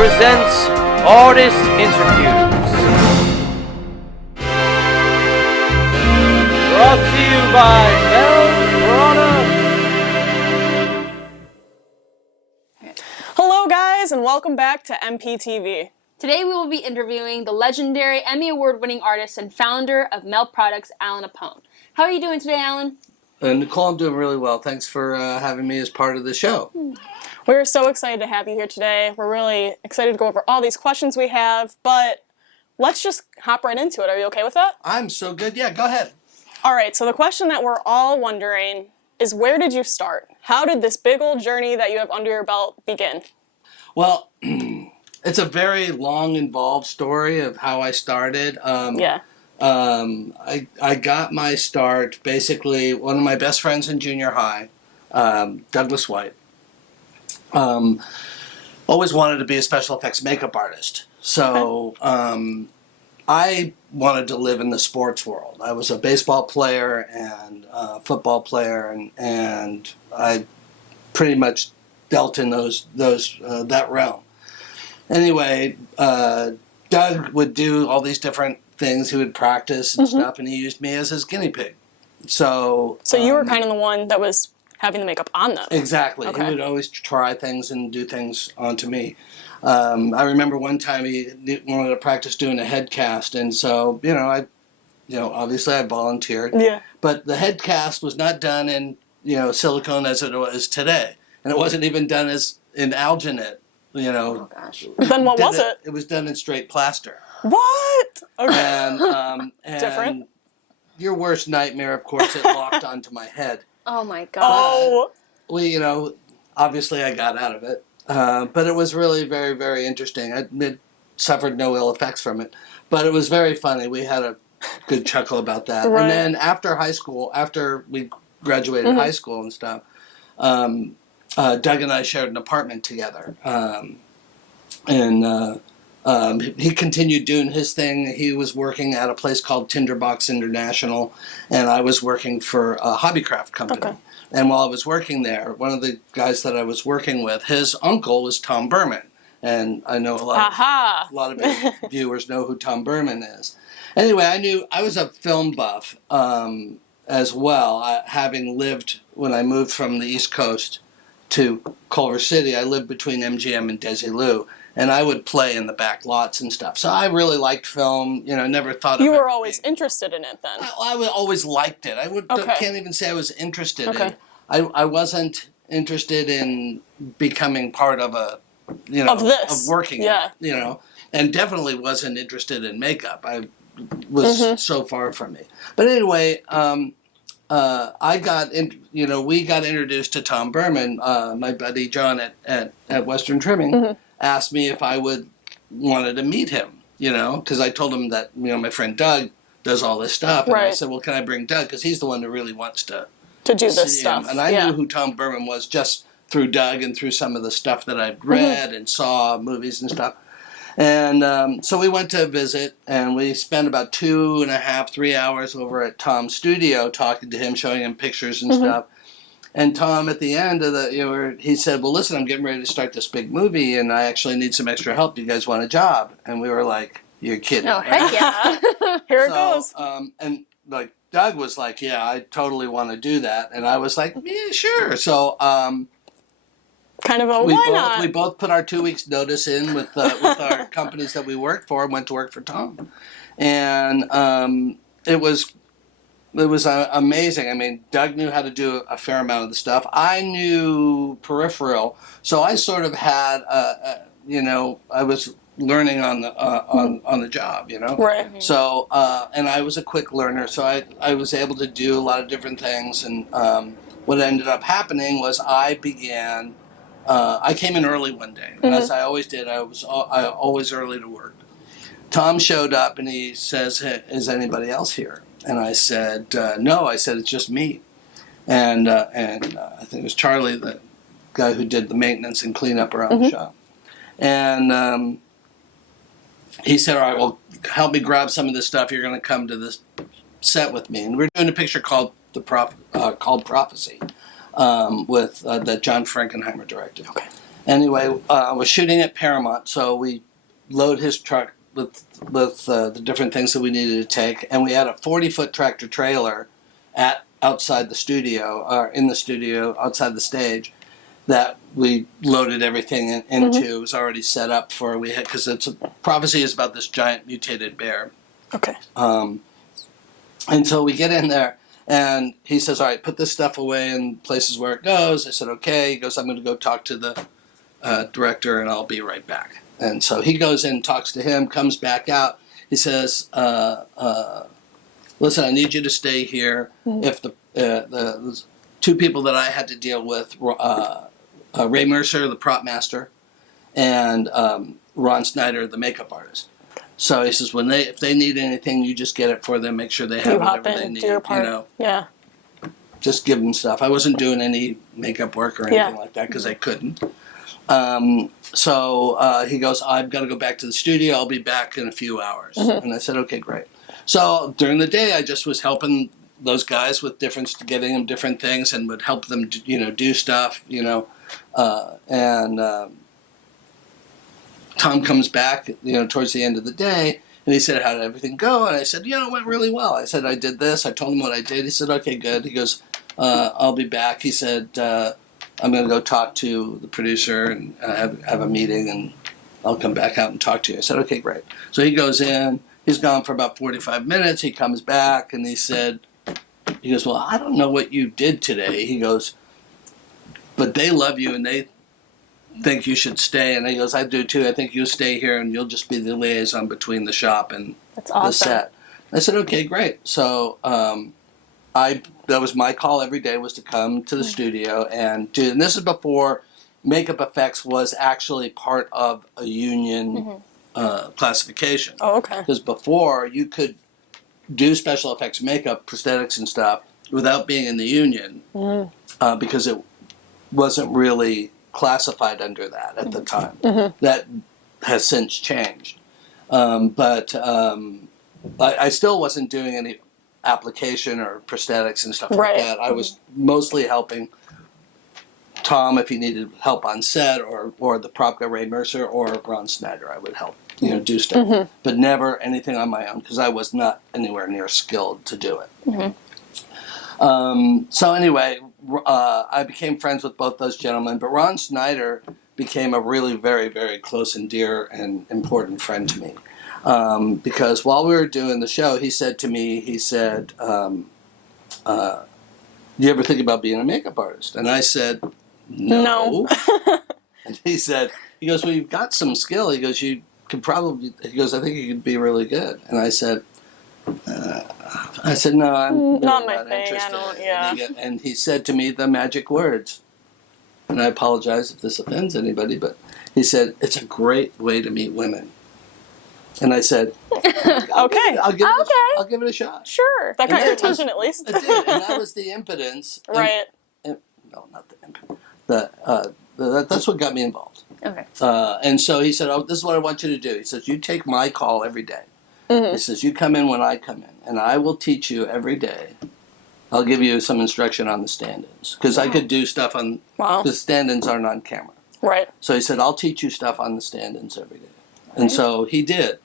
presents Artist Interviews. Brought to you by Bell Products. Hello guys, and welcome back to MPTV. Today we will be interviewing the legendary Emmy Award-winning artist and founder of Mel Products, Allan Apone. How are you doing today, Allan? Nicole, I'm doing really well. Thanks for having me as part of the show. We're so excited to have you here today. We're really excited to go over all these questions we have, but let's just hop right into it. Are you okay with that? I'm so good. Yeah, go ahead. All right, so the question that we're all wondering is, where did you start? How did this big old journey that you have under your belt begin? Well, it's a very long, involved story of how I started. I got my start, basically, one of my best friends in junior high, Douglas White, always wanted to be a special effects makeup artist. So I wanted to live in the sports world. I was a baseball player and football player, and I pretty much dealt in that realm. Anyway, Doug would do all these different things. He would practice and stuff, and he used me as his guinea pig. So you were kind of the one that was having the makeup on them. Exactly. Okay. He would always try things and do things onto me. I remember one time he wanted to practice doing a head cast, and so obviously I volunteered. Yeah. But the head cast was not done in silicone as it was today, and it wasn't even done as in alginate. Oh gosh. Then what was it? It was done in straight plaster. What? Okay. And Different. Your worst nightmare, of course, it locked onto my head. Oh my god. Oh. Well, obviously I got out of it. But it was really very, very interesting. It suffered no ill effects from it. But it was very funny. We had a good chuckle about that. Right. And then after high school, after we graduated high school and stuff, Doug and I shared an apartment together. He continued doing his thing. He was working at a place called Tinderbox International, and I was working for a hobbycraft company. Okay. And while I was working there, one of the guys that I was working with, his uncle was Tom Berman. And I know a lot of your viewers know who Tom Berman is. Anyway, I was a film buff as well, having lived, when I moved from the East Coast to Culver City, I lived between MGM and Desilu. And I would play in the back lots and stuff. So I really liked film. Never thought of it. You were always interested in it then? I always liked it. Can't even say I was interested in it. I wasn't interested in becoming part of of working. Yeah. And definitely wasn't interested in makeup. I was so far from me. But anyway, we got introduced to Tom Berman. My buddy John at Western Trimming asked me if I wanted to meet him, because I told him that, my friend Doug does all this stuff. And I said, well, can I bring Doug? Because he's the one who really wants to do this stuff. And I knew who Tom Berman was just through Doug and through some of the stuff that I'd read and saw, movies and stuff. And so we went to visit, and we spent about 2.5, 3 hours over at Tom's studio talking to him, showing him pictures and stuff. And Tom, at the end of he said, well, listen, I'm getting ready to start this big movie, and I actually need some extra help. Do you guys want a job? And we were like, you're kidding. Oh, heck yeah. Here it goes. And Doug was like, yeah, I totally want to do that. And I was like, yeah, sure. So kind of why not? We both put our 2 weeks notice in with our companies that we worked for and went to work for Tom. And it was amazing. I mean, Doug knew how to do a fair amount of the stuff. I knew peripheral, so I sort of had, I was learning on the job, Right. So, and I was a quick learner, so I was able to do a lot of different things. And what ended up happening was I came in early one day, and as I always did, I was always early to work. Tom showed up, and he says, hey, is anybody else here? And I said, no. I said, it's just me. And I think it was Charlie, the guy who did the maintenance and cleanup around the shop. And he said, all right, well, help me grab some of this stuff. You're going to come to this set with me. And we're doing a picture called Prophecy, with that John Frankenheimer directed. Okay. Anyway, I was shooting at Paramount, so we load his truck with the different things that we needed to take, and we had a 40-foot tractor trailer outside the studio, or in the studio outside the stage, that we loaded everything into. It was already set up for because prophecy is about this giant mutated bear. Okay. And so we get in there, and he says, "All right, put this stuff away in places where it goes." I said, "Okay." He goes, "I'm going to go talk to the director, and I'll be right back." And so he goes in, talks to him, comes back out. He says, "Listen, I need you to stay here." If the two people that I had to deal with, Ray Mercer, the prop master, and Ron Snyder, the makeup artist. So he says, if they need anything, you just get it for them. Make sure they have whatever they need. Do your part. Yeah. Just give them stuff. I wasn't doing any makeup work or anything like that because I couldn't. So he goes, "I've got to go back to the studio. I'll be back in a few hours." And I said, "Okay, great." So during the day, I just was helping those guys with getting them different things, and would help them, do stuff, Tom comes back, towards the end of the day, and he said, "How did everything go?" And I said, "It went really well." I said, "I did this." I told him what I did. He said, "Okay, good." He goes, "I'll be back." He said, "I'm going to go talk to the producer and have a meeting, and I'll come back out and talk to you." I said, "Okay, great." So he goes in. He's gone for about 45 minutes. He comes back, and he goes, "Well, I don't know what you did today." He goes, "But they love you, and they think you should stay." And he goes, "I do too. I think you'll stay here, and you'll just be the liaison between the shop and That's awesome. the set." I said, "Okay, great." So that was my call every day, was to come to the studio and do. And this is before makeup effects was actually part of a union classification. Oh, okay. Because before, you could do special effects makeup, prosthetics and stuff without being in the union, because it wasn't really classified under that at the time. That has since changed. But I still wasn't doing any application or prosthetics and stuff like that. I was mostly helping Tom if he needed help on set, or the prop guy Ray Mercer, or Ron Snyder. I would help do stuff, but never anything on my own because I was not anywhere near skilled to do it. So anyway, I became friends with both those gentlemen, but Ron Snyder became a really very, very close and dear and important friend to me. Because while we were doing the show, he said to me, "Do you ever think about being a makeup artist?" And I said, "No." And he goes, "Well, you've got some skill." He goes, "You could probably," he goes, "I think you could be really good." And I said, "No, I'm really not my not thing. interested." I don't, And he said to me the magic words, and I apologize if this offends anybody, but he said, "It's a great way to meet women." And I said, Okay. I'll give it a shot. Sure. That got your attention at least. It did, and that was the impotence. Right. No, not the impotence. That's what got me involved. Okay. And so he said, "Oh, this is what I want you to do." He says, "You take my call every day." He says, "You come in when I come in, and I will teach you every day. I'll give you some instruction on the stand-ins." Because I could do stuff on, the stand-ins aren't on camera. Right. So he said, "I'll teach you stuff on the stand-ins every day." And so he did.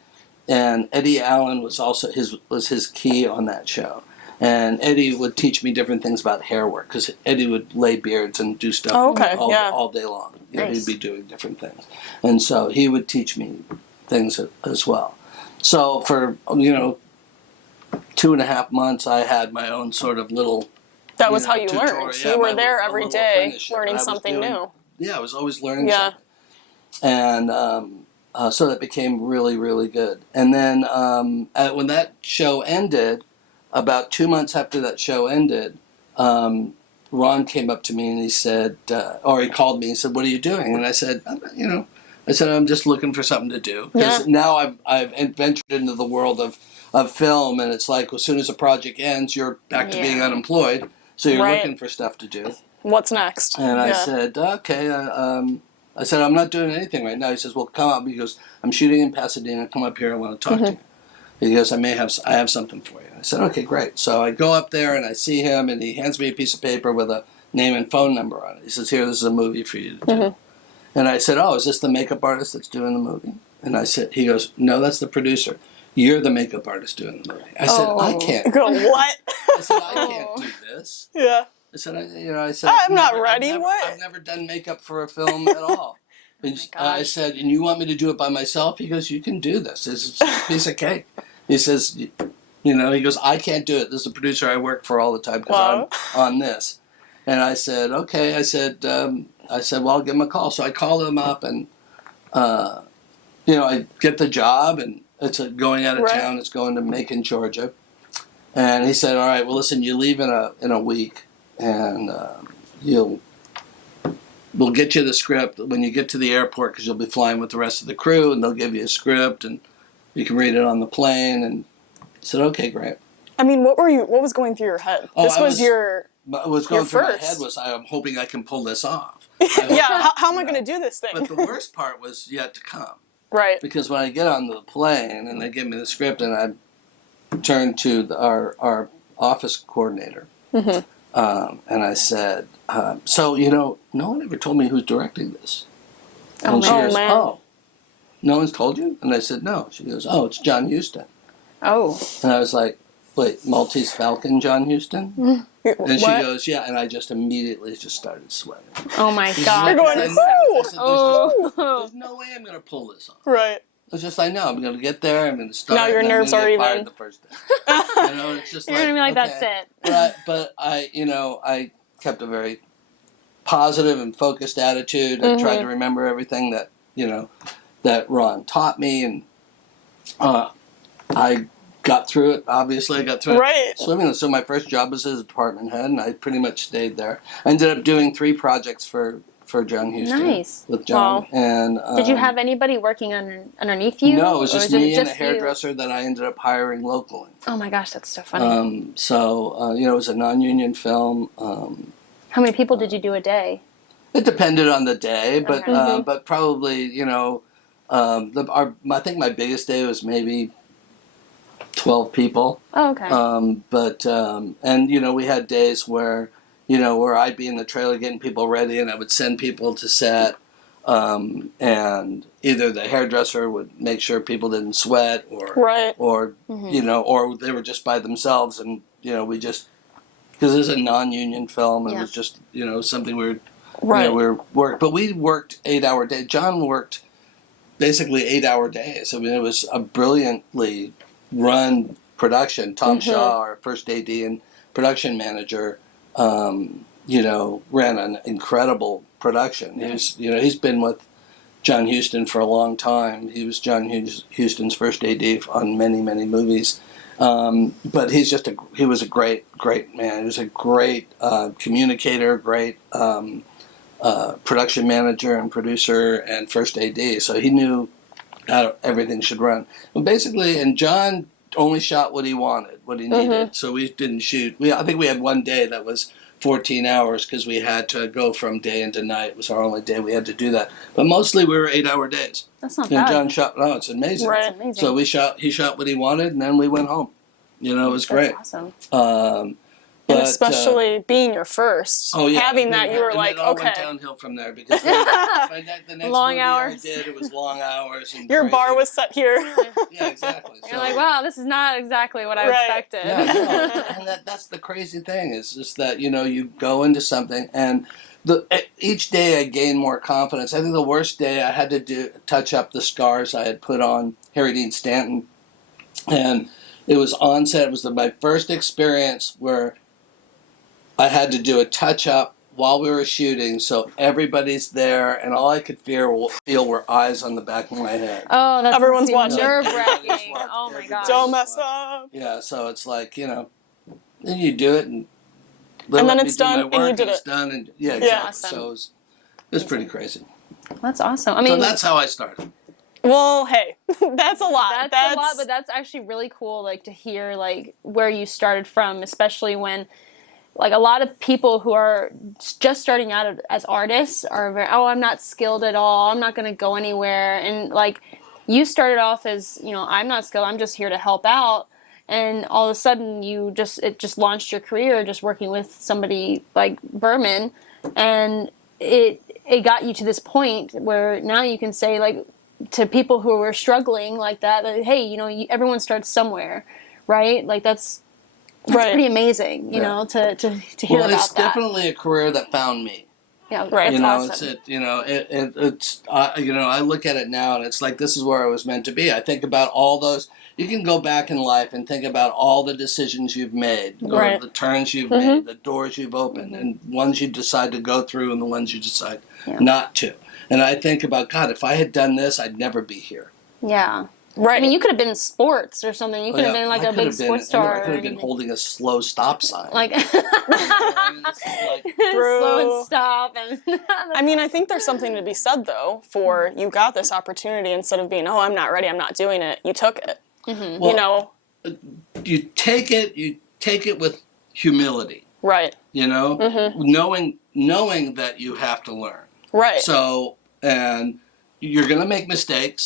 And Eddie Allen was also his key on that show. And Eddie would teach me different things about hair work, because Eddie would lay beards and do stuff all day long. He'd be doing different things. And so he would teach me things as well. So for, 2.5 months, I had my own sort of little... That was how you learned. You were there every day learning something new. Yeah, I was always learning something. And so that became really, really good. And then when that show ended, about 2 months after that show ended, Ron came up to me and he said, or he called me and said, "What are you doing?" And I said, "I'm just looking for something to do." Because now I've ventured into the world of film, and it's like as soon as a project ends, you're back to being unemployed. So you're looking for stuff to do. What's next? And I said, "Okay." I said, "I'm not doing anything right now." He says, "Well, come up." He goes, "I'm shooting in Pasadena. Come up here. I want to talk to you." He goes, I have something for you. I said, "Okay, great." So I go up there and I see him, and he hands me a piece of paper with a name and phone number on it. He says, "Here, this is a movie for you to do." And I said, "Oh, is this the makeup artist that's doing the movie?" And he goes, "No, that's the producer. You're the makeup artist doing the movie." I said, "I can't." Go, what? I said, "I can't do this." Yeah. I said, I said, I'm not ready. I've never done makeup for a film at all." And I said, "And you want me to do it by myself?" He goes, "You can do this. It's a piece of cake." He says, he goes, "I can't do it. This is a producer I work for all the time because I'm on this." And I said, "Okay." I said, "Well, I'll give him a call." So I called him up, and I get the job, and it's going out of town. It's going to Macon, Georgia. And he said, "All right, well, listen, you leave in a week, and we'll get you the script when you get to the airport because you'll be flying with the rest of the crew, and they'll give you a script, and you can read it on the plane." And I said, "Okay, great." I mean, what was going through your head? What was going through my head was, I'm hoping I can pull this off. Yeah, how am I going to do this thing? But the worst part was yet to come. Right. Because when I get on the plane and they give me the script and I turn to our office coordinator, and I said, "So, no one ever told me who's directing this." And she goes, man. "Oh, no one's told you?" And I said, "No." She goes, "Oh, it's John Huston." Oh. And I was like, "Wait, Maltese Falcon John Huston?" And she goes, "Yeah." And I just immediately started sweating. Oh my God. You're going, whoo! There's no way I'm going to pull this off. Right. It's just, I know I'm going to get there. I'm going to start. Now your nerves are even. Fired the first day. It's just You're gonna be like, "That's it." But I kept a very positive and focused attitude. I tried to remember everything that that Ron taught me, and I got through it. Obviously, I got through it swimming. So my first job was as a department head, and I pretty much stayed there. I ended up doing 3 projects for John Huston. Nice. With John. Wow. And did you have anybody working underneath you? No, it was just me and a you? hairdresser that I ended up hiring locally. Oh my gosh, that's so funny. It was a non-union film. How many people did you do a day? It depended on the day, but Okay. but probably I think my biggest day was maybe 12 people. Oh, okay. We had days where I'd be in the trailer getting people ready, and I would send people to set, and either the hairdresser would make sure people didn't sweat, or they were just by themselves, and we just, because it's a non-union film, it was just something we were work. But we worked 8-hour days. John worked basically 8-hour days. I mean, it was a brilliantly run production. Tom Shaw, our first AD and production manager, ran an incredible production. He's been with John Huston for a long time. He was John Huston's first AD on many, many movies. But he was a great, great man. He was a great communicator, great production manager and producer and first AD. So he knew how everything should run. And John only shot what he wanted, what he needed. So we didn't shoot. I think we had one day that was 14 hours because we had to go from day into night. It was our only day we had to do that. But mostly we were 8-hour days. That's not bad. John shot. No, it's amazing. Right. That's amazing. So he shot what he wanted, and then we went home. It was great. That's awesome. And especially being your first, having that, you were like, it all okay. went downhill from there because the next Long movie hours. I did, it was long hours. And Your crazy. bar was set here. Yeah, exactly. You're like, wow, this is not exactly what I expected. Yeah, no. And that's the crazy thing is just that you go into something and each day I gained more confidence. I think the worst day I had to touch up the scars I had put on Harry Dean Stanton, and it was on set. It was my first experience where I had to do a touch-up while we were shooting, so everybody's there, and all I could feel were eyes on the back of my head. Oh, that's Everyone's watching. nerve-wracking. Oh my gosh. Don't mess up. Yeah, so it's like, then you do it, and then it's done, and you did it's it. done, and exactly. Awesome. So it was pretty crazy. That's awesome. I mean, so that's how I started. Well, hey, that's a lot. That's a lot, but that's actually really cool, to hear, where you started from, especially when, a lot of people who are just starting out as artists are very, I'm not skilled at all, I'm not going to go anywhere, and, you started off as, I'm not skilled, I'm just here to help out, and all of a sudden it just launched your career just working with somebody like Berman, and it got you to this point where now you can say, like, to people who are struggling like that, hey, you know, everyone starts somewhere, right? Like that's pretty amazing, you know, to hear about it's that. definitely a career that found me. Yeah, Right. You that's know, awesome. it's you know, I look at it now and it's like this is where I was meant to be. I think about all those. You can go back in life and think about all the decisions you've made, or the turns you've made, the doors you've opened, and ones you decide to go through and the ones you decide not to. And I think about, God, if I had done this, I'd never be here. Yeah. Right. I mean, you could have been in sports or something. You could have been like a big sports star. I could have been holding a slow stop sign. Like, Slow and stop. And I mean, I think there's something to be said, though, for you got this opportunity instead of being, oh, I'm not ready, I'm not doing it. You took it. Well, You know? You take it with humility. Right. You know? Knowing that you have to learn. Right. So, and you're going to make mistakes,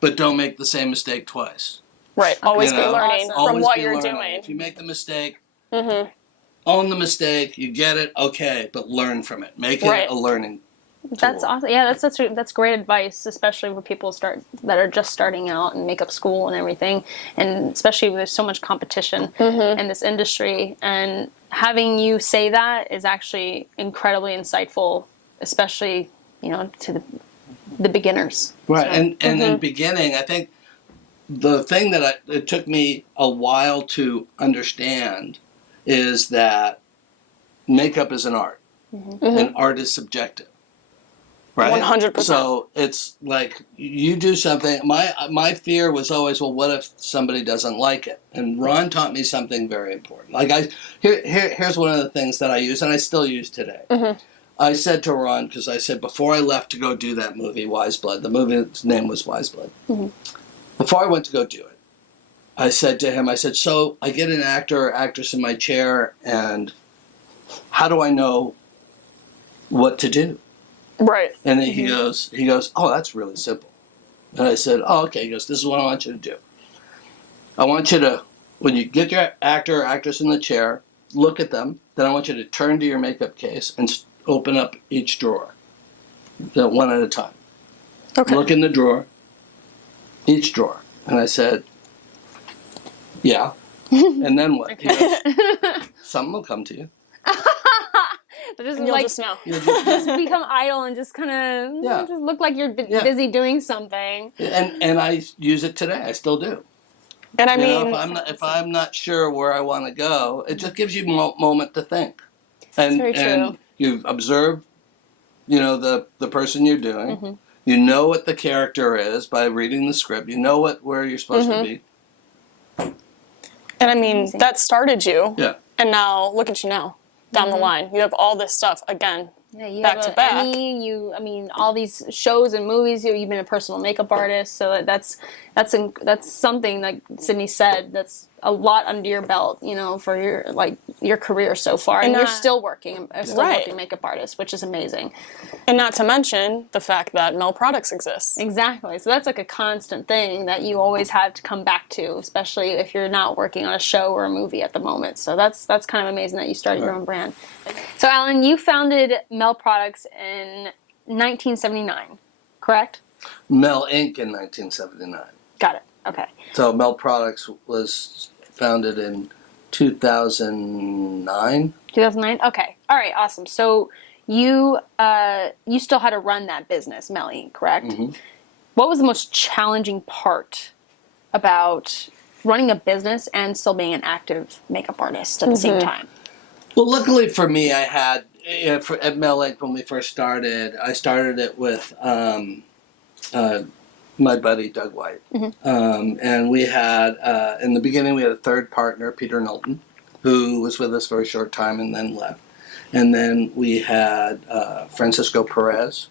but don't make the same mistake twice. Right. Always You be know? learning from Always what be you're learning. doing. If you make the mistake, own the mistake, you get it, okay, but learn from it. Make it a learning tool. that's awesome. Yeah, that's great advice, especially for people that are just starting out in makeup school and everything, and especially there's so much competition in this industry. And having you say that is actually incredibly insightful, especially, you know, to the beginners. Right, So, and in the beginning, I think the thing that it took me a while to understand is that makeup is an art, and art is subjective. Right? 100%. So it's like you do something. My fear was always, well, what if somebody doesn't like it? And Ron taught me something very important. Like here's one of the things that I use, and I still use today. I said to Ron, because I said before I left to go do that movie, Wise Blood. The movie's name was Wise Blood. Before I went to go do it, I said to him, I said, so I get an actor or actress in my chair, and how do I know what to do? Right. And then he goes, oh, that's really simple. And I said, oh, okay. He goes, this is what I want you to do. I want you to, when you get your actor or actress in the chair, look at them. Then I want you to turn to your makeup case and open up each drawer, one at a time. Okay. Look in the drawer, each drawer. And I said, yeah. And then what? He goes, something will come to you. Just And you'll just know. just become idle and just kind of just look like you're busy doing something. And I use it today. I still do. And I mean, if I'm not sure where I want to go, it just gives you a moment to think. And very true. and you observe, you know, the person you're doing. You know what the character is by reading the script. You know where you're supposed to be. and I mean, that started you. Yeah. And now, look at you now. Down the line. You have all this stuff, again, Yeah, you back have to an back. Emmy, all these shows and movies. You've been a personal makeup artist, so that's something, like Sydney said, that's a lot under your belt, you know, for your career so far, and you're still working, working makeup artist, which is amazing. And not to mention the fact that Mel products exist. Exactly. So that's like a constant thing that you always have to come back to, especially if you're not working on a show or a movie at the moment. So that's kind of amazing that you started your own brand. So Allan, you founded Mel Products in 1979, correct? Mel Inc. in 1979. Got it. Okay. So Mel Products was founded in 2009. 2009? Okay. All right, awesome. So you still had to run that business, Mel Inc., correct? What was the most challenging part about running a business and still being an active makeup artist at the same time? Well, luckily for me, I had, at Mel Inc. when we first started, I started it with my buddy Doug White. And we had, in the beginning, we had a third partner, Peter Knowlton, who was with us for a short time and then left. And then we had Francisco Perez,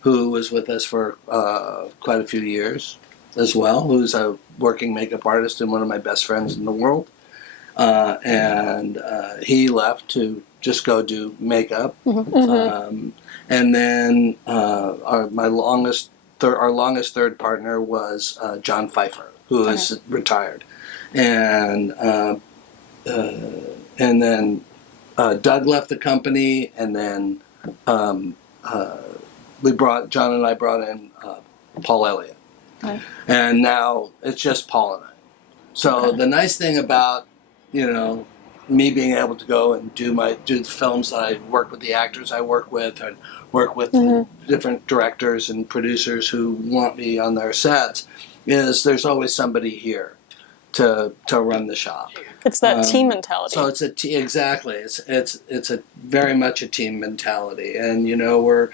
who was with us for quite a few years as well, who's a working makeup artist and one of my best friends in the world. And he left to just go do makeup. And then our longest third partner was John Pfeiffer, who is retired. And then Doug left the company, and then John and I brought in Paul Elliott, Okay. and now it's just Paul and I. So the nice thing about me being able to go and do the films that I work with, the actors I work with, and work with different directors and producers who want me on their sets, is there's always somebody here to run the shop. It's that team mentality. So it's exactly. It's a very much a team mentality, and we're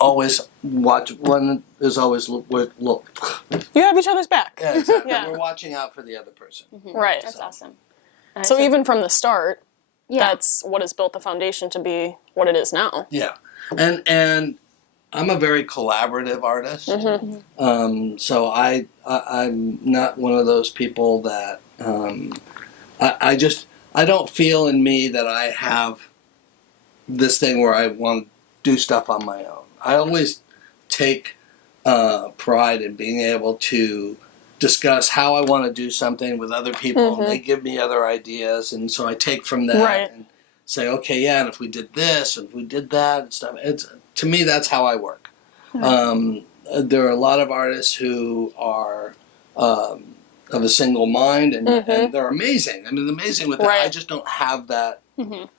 always watch. One is always look. You have each other's back. Yeah, exactly. Yeah. We're watching out for the other person. Right. That's awesome. So even from the start, yeah. that's what has built the foundation to be what it is now. Yeah, and I'm a very collaborative artist. So I'm not one of those people that I don't feel in me that I have this thing where I want to do stuff on my own. I always take pride in being able to discuss how I want to do something with other people, and they give me other ideas, and so I take from that and say, okay, yeah, and if we did this, and if we did that, and stuff. To me, that's how I work. There are a lot of artists who are of a single mind, and they're amazing. I mean, amazing with that. I just don't have that.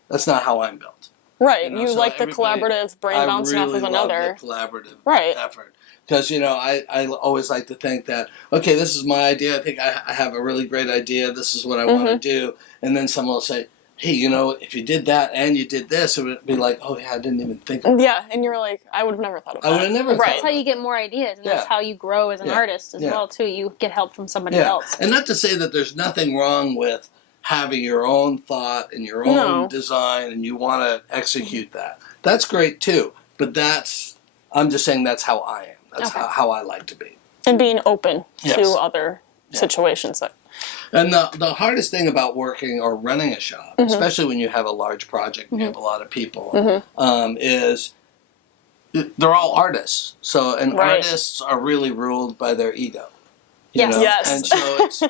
That's not how I'm built. Right. So You like the collaborative brain bouncing off of another. I really love the collaborative effort. Because, I always like to think that, okay, this is my idea. I think I have a really great idea. This is what I want to do. And then someone will say, hey, if you did that and you did this, it would be like, oh, yeah, I didn't even think of it. Yeah, and you're like, I would have never thought of that. I would have never thought of That's how you get more ideas, and that's how you grow as an artist as well, too. You get help from somebody else. And not to say that there's nothing wrong with having your own thought and your own design, and you want to execute that. That's great, too. But I'm just saying that's how I am. That's how I like to be. And being open to other situations. And the hardest thing about working or running a shop, especially when you have a large project and you have a lot of people, is they're all artists. So, and artists are really ruled by their ego. You know? Yes. And so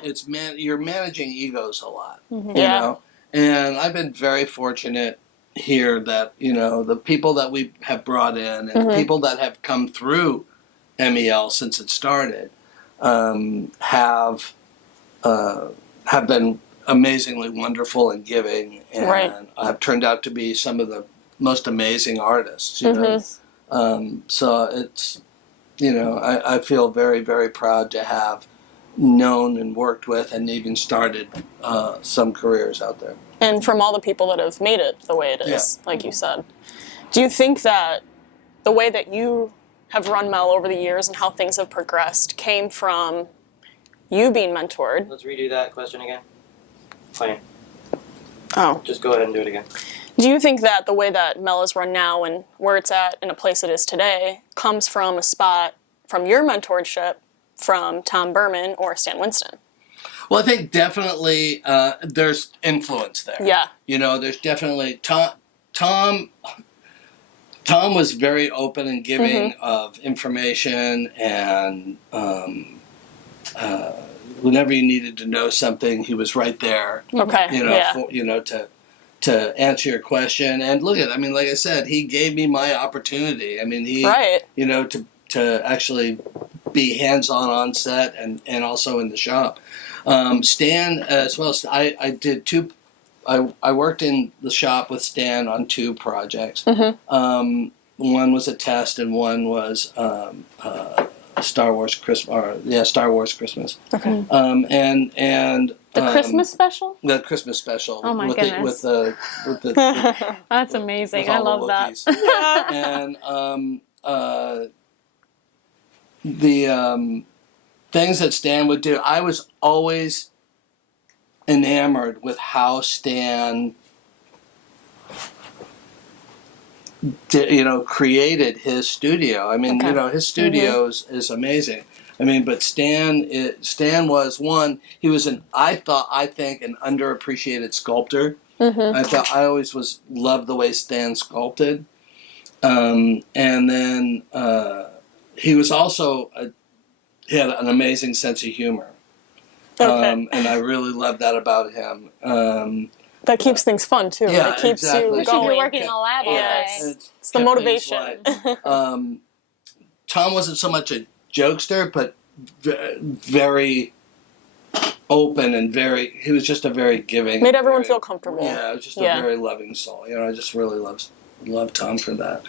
you're managing egos a lot. You know? And I've been very fortunate here that, the people that we have brought in and the people that have come through MEL since it started have been amazingly wonderful and giving, and have turned out to be some of the most amazing artists. So it's I feel very, very proud to have known and worked with and even started some careers out there. And from all the people that have made it the way it is, like you said, do you think that the way that you have run Mel over the years and how things have progressed came from you being mentored? Let's redo that question again. Fine. Oh. Just go ahead and do it again. Do you think that the way that Mel is run now and where it's at in a place it is today comes from a spot from your mentorship from Tom Berman or Stan Winston? Well, I think definitely there's influence there. Yeah. There's definitely Tom was very open and giving of information, and whenever you needed to know something, he was right there. Okay. To answer your question. And look at, like I said, he gave me my opportunity. He, to actually be hands-on on set and also in the shop. Stan as well. I did two. I worked in the shop with Stan on two projects. One was a test, and one was Star Wars Christmas. Star Wars Christmas. Okay. And the Christmas special. The Christmas special. Oh my goodness. With the That's amazing. with I all love the that. And the things that Stan would do, I was always enamored with how Stan created his studio. His studio is amazing. But Stan was one. He was I think an underappreciated sculptor. I always loved the way Stan sculpted. And then he was also he had an amazing sense of humor. And I really loved that about him. That keeps things fun too. Yeah, it keeps exactly. you You You should going. be working in a lab all Yes. day. It's the kept things motivation. light. Tom wasn't so much a jokester, but very open and he was just a very giving. Made everyone very, feel comfortable. Yeah, just a Yeah. very loving soul. I just really love Tom for that.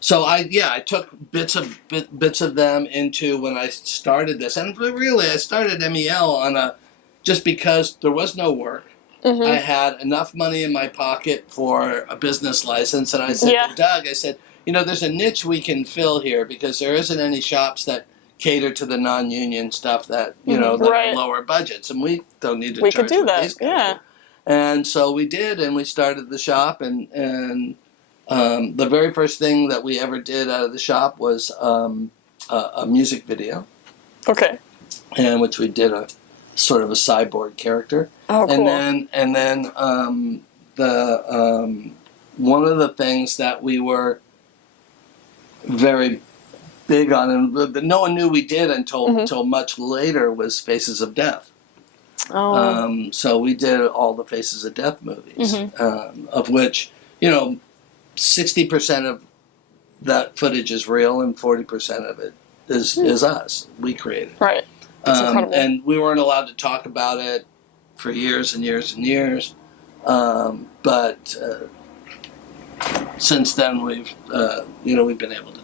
So I took bits of them into when I started this, and really I started MEL just because there was no work. Mm-hmm. I had enough money in my pocket for a business license, and I said to Doug, I said, there's a niche we can fill here because there isn't any shops that cater to the non-union stuff that that are lower budgets, and we don't need to. We charge could do what that, these guys yeah. do. And so we did, and we started the shop, and the very first thing that we ever did out of the shop was a music video. Okay. And which we did a sort of a cyborg character. Oh, cool. And then one of the things that we were very big on, and that no one knew we did until much later, was Faces of Death. Oh. So we did all the Faces of Death movies, of which 60% of that footage is real, and 40% of it is us. We created. Right. That's incredible. And we weren't allowed to talk about it for years and years and years. But since then, we've been able to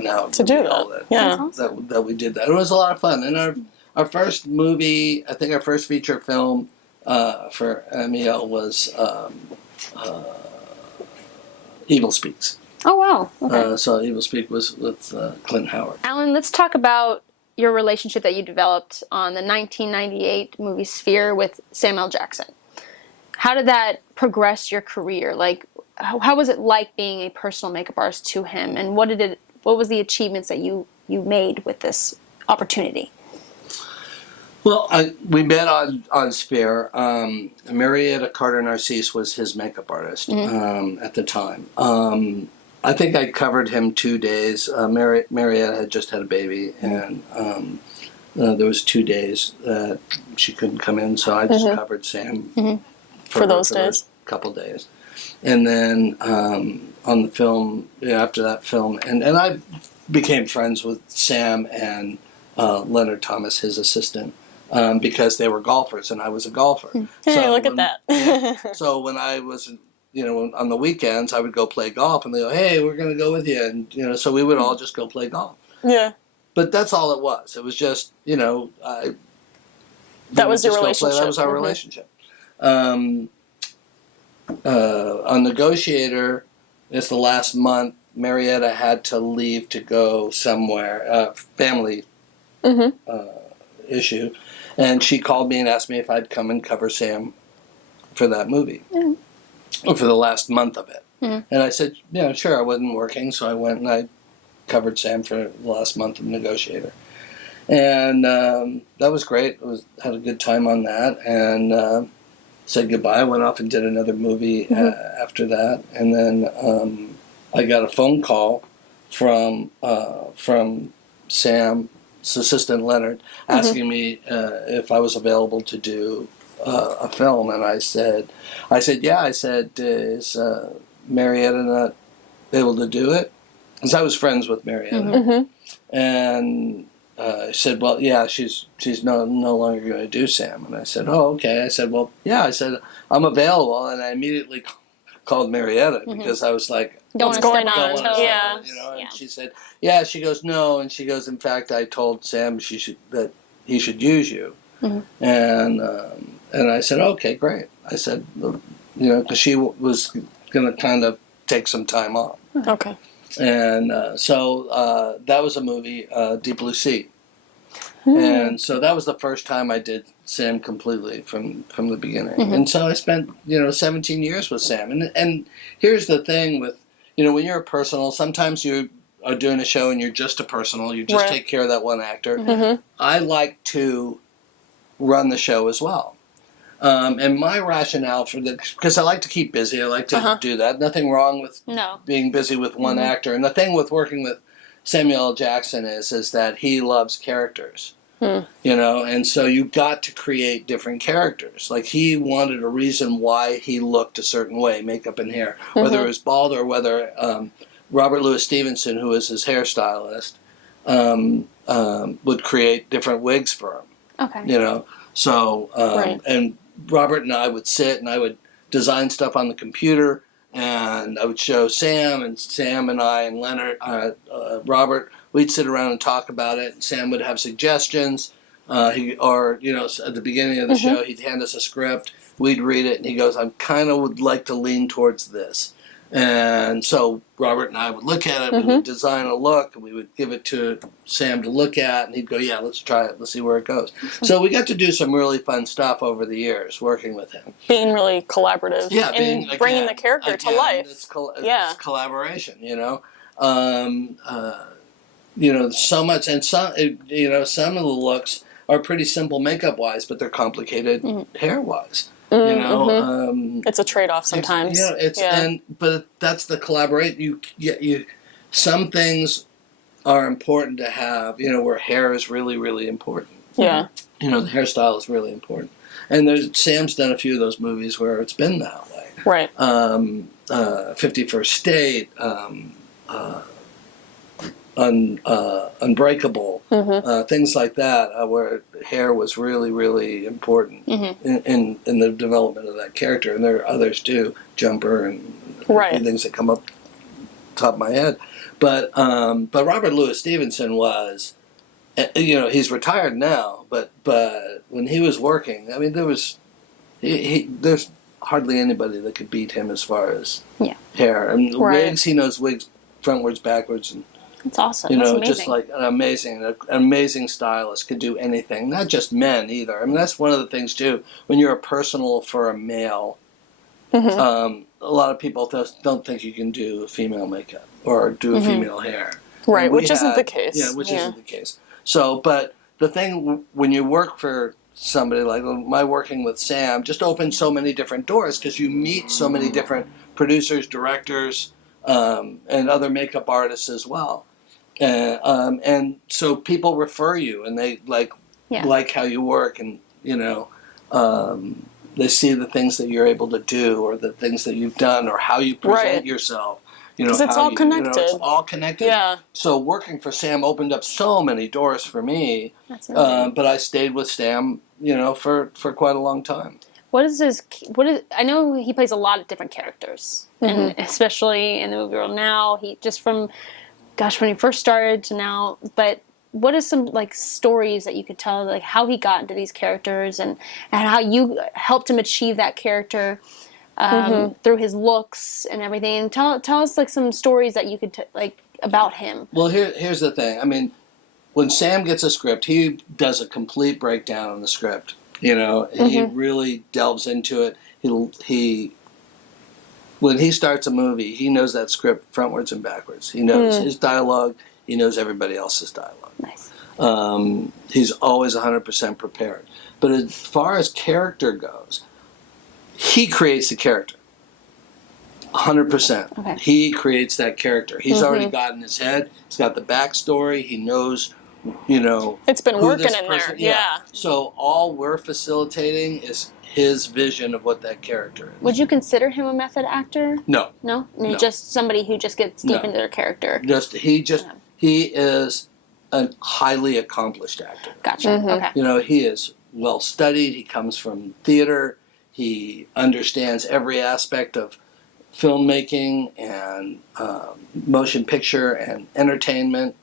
now to do all that. Yeah. that we did that. It was a lot of fun. And our first movie, I think our first feature film for MEL was Evil Speaks. Oh, wow. Okay. So Evil Speak was with Clint Howard. Alan, let's talk about your relationship that you developed on the 1998 movie Sphere with Samuel Jackson. How did that progress your career? Like, how was it like being a personal makeup artist to him, and what was the achievements that you made with this opportunity? Well, we met on Sphere. Marietta Carter Narcisse was his makeup artist at the time. I think I covered him 2 days. Marietta had just had a baby, and there was 2 days that she couldn't come in, so I just covered Sam for those days. Couple days. And then on the film, after that film, and I became friends with Sam and Leonard Thomas, his assistant, because they were golfers and I was a golfer. Hey, so look at that. So when I was, on the weekends, I would go play golf, and they go, "Hey, we're going to go with you," and so we would all just go play golf. Yeah. But that's all it was. It was just, that was your relationship. That was our relationship. On Negotiator, it's the last month, Marietta had to leave to go somewhere, family issue, and she called me and asked me if I'd come and cover Sam for that movie, or for the last month of it. And I said, sure. I wasn't working, so I went and I covered Sam for the last month of Negotiator. And that was great. Had a good time on that, and said goodbye. I went off and did another movie after that, and then I got a phone call from Sam's assistant Leonard asking me if I was available to do a film, and I said yeah. I said, is Marietta not able to do it? Because I was friends with Marietta, and I said, well, yeah, she's no longer going to do Sam. And I said, oh, okay. I said, well, yeah. I said, I'm available, and I immediately called Marietta because I was like, what's going on? Yeah. And she said, yeah. She goes, no. And she goes, in fact, I told Sam that he should use you. And I said, okay, great. I said, because she was going to kind of take some time off. Okay. And so that was a movie, Deep Blue Sea. And so that was the first time I did Sam completely from the beginning. And so I spent 17 years with Sam. And here's the thing with when you're a personal, sometimes you are doing a show and you're just a personal. You just take care of that one actor. I like to run the show as well. And my rationale for because I like to keep busy, I like to do that. Nothing wrong with being busy with one actor. And the thing with working with Samuel L. Jackson is that he loves characters. You know, and so you got to create different characters. Like he wanted a reason why he looked a certain way, makeup and hair, whether it was bald or whether Robert Louis Stevenson, who was his hairstylist, would create different wigs for him. Okay. You know, so and Robert and I would sit and I would design stuff on the computer, and I would show Sam, and Sam and I and Leonard, Robert, we'd sit around and talk about it. And Sam would have suggestions, at the beginning of the show, he'd hand us a script, we'd read it, and he goes, "I kind of would like to lean towards this." And so Robert and I would look at it, we would design a look, and we would give it to Sam to look at, and he'd go, "Yeah, let's try it, let's see where it goes." So we got to do some really fun stuff over the years working with him. Being really collaborative. Yeah, and bringing the character to life. It's collaboration, you know. You know, so much, and some of the looks are pretty simple makeup-wise, but they're complicated hair-wise. You know, it's a trade-off sometimes. But that's the collaborate. Some things are important to have. You know, where hair is really, really important. Yeah. You know, the hairstyle is really important, and Sam's done a few of those movies where it's been that way. Right. 51st State. Unbreakable, things like that, where hair was really, really important in the development of that character. And there are others too, Jumper and things that come up top of my head. But Robert Louis Stevenson was, you know, he's retired now, but when he was working, I mean, there's hardly anybody that could beat him as far as hair. And wigs, he knows wigs frontwards, backwards, and that's awesome. You know, that's just like an amazing stylist could do anything. Not just men either. I mean, that's one of the things too. When you're a personal for a male, a lot of people don't think you can do female makeup or do a female hair. Right, which isn't the case. Yeah, which isn't the case. So, but the thing when you work for somebody like my working with Sam, just opens so many different doors because you meet so many different producers, directors, and other makeup artists as well. And so people refer you, and they like how you work, and you know, they see the things that you're able to do, or the things that you've done, or how you present yourself. You know, because it's all connected. You know, it's all connected. Yeah. So working for Sam opened up so many doors for me. That's amazing. But I stayed with Sam, you know, for quite a long time. I know he plays a lot of different characters, and especially in the movie world now, when he first started to now, but what is some like stories that you could tell, like how he got into these characters and how you helped him achieve that character through his looks and everything? Tell us like some stories that you could like about him. Well, here's the thing. I mean, when Sam gets a script, he does a complete breakdown on the script. You know, he really delves into it. When he starts a movie, he knows that script frontwards and backwards. He knows his dialogue. He knows everybody else's dialogue. Nice. He's always 100% prepared. But as far as character goes, he creates the character. 100%. Okay. He creates that character. He's already got in his head. He's got the backstory. He knows, you know. It's been working in there. Yeah. So all we're facilitating is his vision of what that character is. Would you consider him a method actor? No. No? I mean, No. just somebody who just gets deep into their character. He is a highly accomplished actor. Gotcha. Okay. You know, he is well studied. He comes from theater. He understands every aspect of filmmaking and motion picture and entertainment.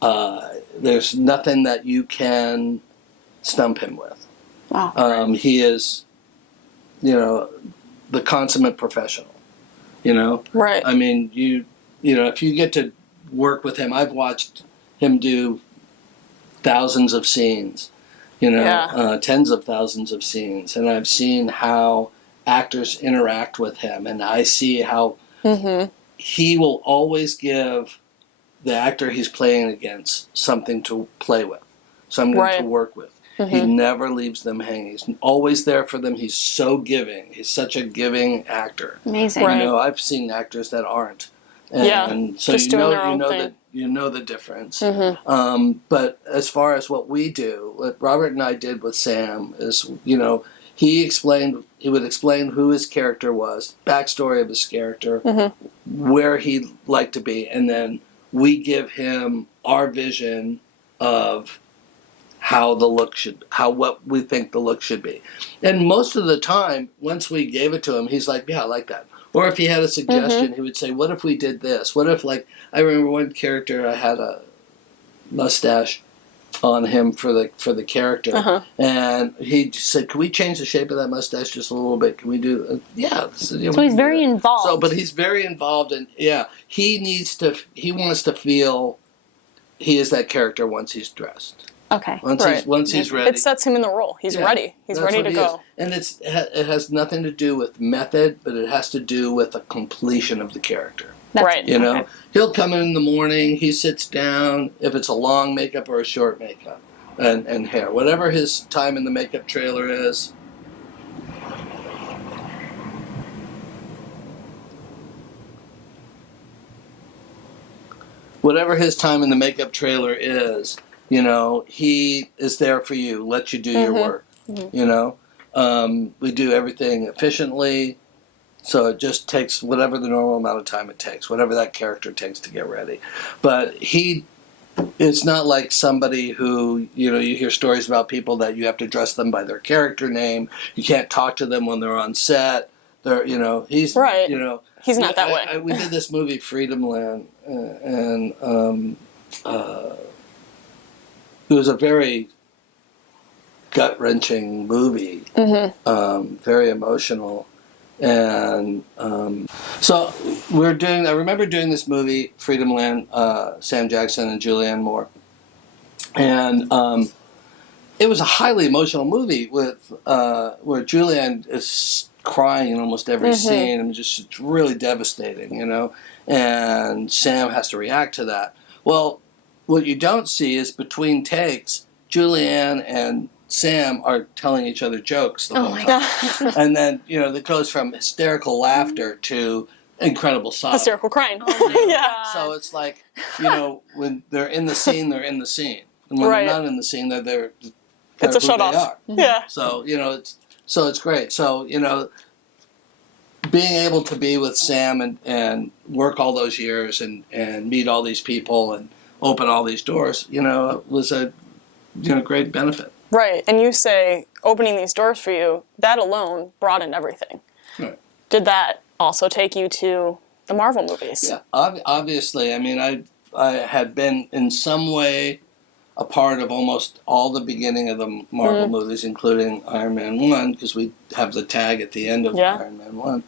There's nothing that you can stump him with. Wow. He is, you know, the consummate professional. You know, right? I mean, you know, if you get to work with him, I've watched him do thousands of scenes. You know, tens of thousands of scenes, and I've seen how actors interact with him, and I see how he will always give the actor he's playing against something to play with, something to work with. He never leaves them hanging. He's always there for them. He's so giving. He's such a giving actor. Amazing. You know, I've seen actors that aren't. And so just doing their own thing. you know the difference. But as far as what we do, what Robert and I did with Sam is, he would explain who his character was, backstory of his character, where he'd like to be, and then we give him our vision of what we think the look should be. And most of the time, once we gave it to him, he's like, yeah, I like that. Or if he had a suggestion, he would say, what if we did this? What if, I remember one character, I had a mustache on him for the character, and he said, can we change the shape of that mustache just a little bit? Can we do yeah. So he's very involved. But he's very involved, and he wants to feel he is that character once he's dressed. Okay. Once he's ready. It sets him in the role. He's ready. He's ready to go. And it has nothing to do with method, but it has to do with the completion of the character. Right. He'll come in the morning, he sits down, if it's a long makeup or a short makeup, and hair. Whatever his time in the makeup trailer is. Whatever his time in the makeup trailer is, he is there for you, let you do your work. We do everything efficiently, so it just takes whatever the normal amount of time it takes, whatever that character takes to get ready. But it's not like somebody who, you hear stories about people that you have to dress them by their character name, you can't talk to them when they're on set. He's right. He's not that way. We did this movie, Freedomland, and it was a very gut-wrenching movie, very emotional. And so I remember doing this movie, Freedomland, Sam Jackson and Julianne Moore. And it was a highly emotional movie with where Julianne is crying in almost every scene. I mean, it's really devastating, and Sam has to react to that. Well, what you don't see is between takes, Julianne and Sam are telling each other jokes the whole time. God. And then, it goes from hysterical laughter to incredible sobbing. Hysterical crying. So it's like, when they're in the scene, they're in the scene. And when they're not in the scene, they're it's a who shut they off. are. Yeah. So, it's great. So, being able to be with Sam and work all those years and meet all these people and open all these doors, was a great benefit. Right. And you say opening these doors for you, that alone brought in everything. Right. Did that also take you to the Marvel movies? Yeah, obviously. I mean, I had been in some way a part of almost all the beginning of the Marvel movies, including Iron Man 1, because we have the tag at the end of Iron Man 1.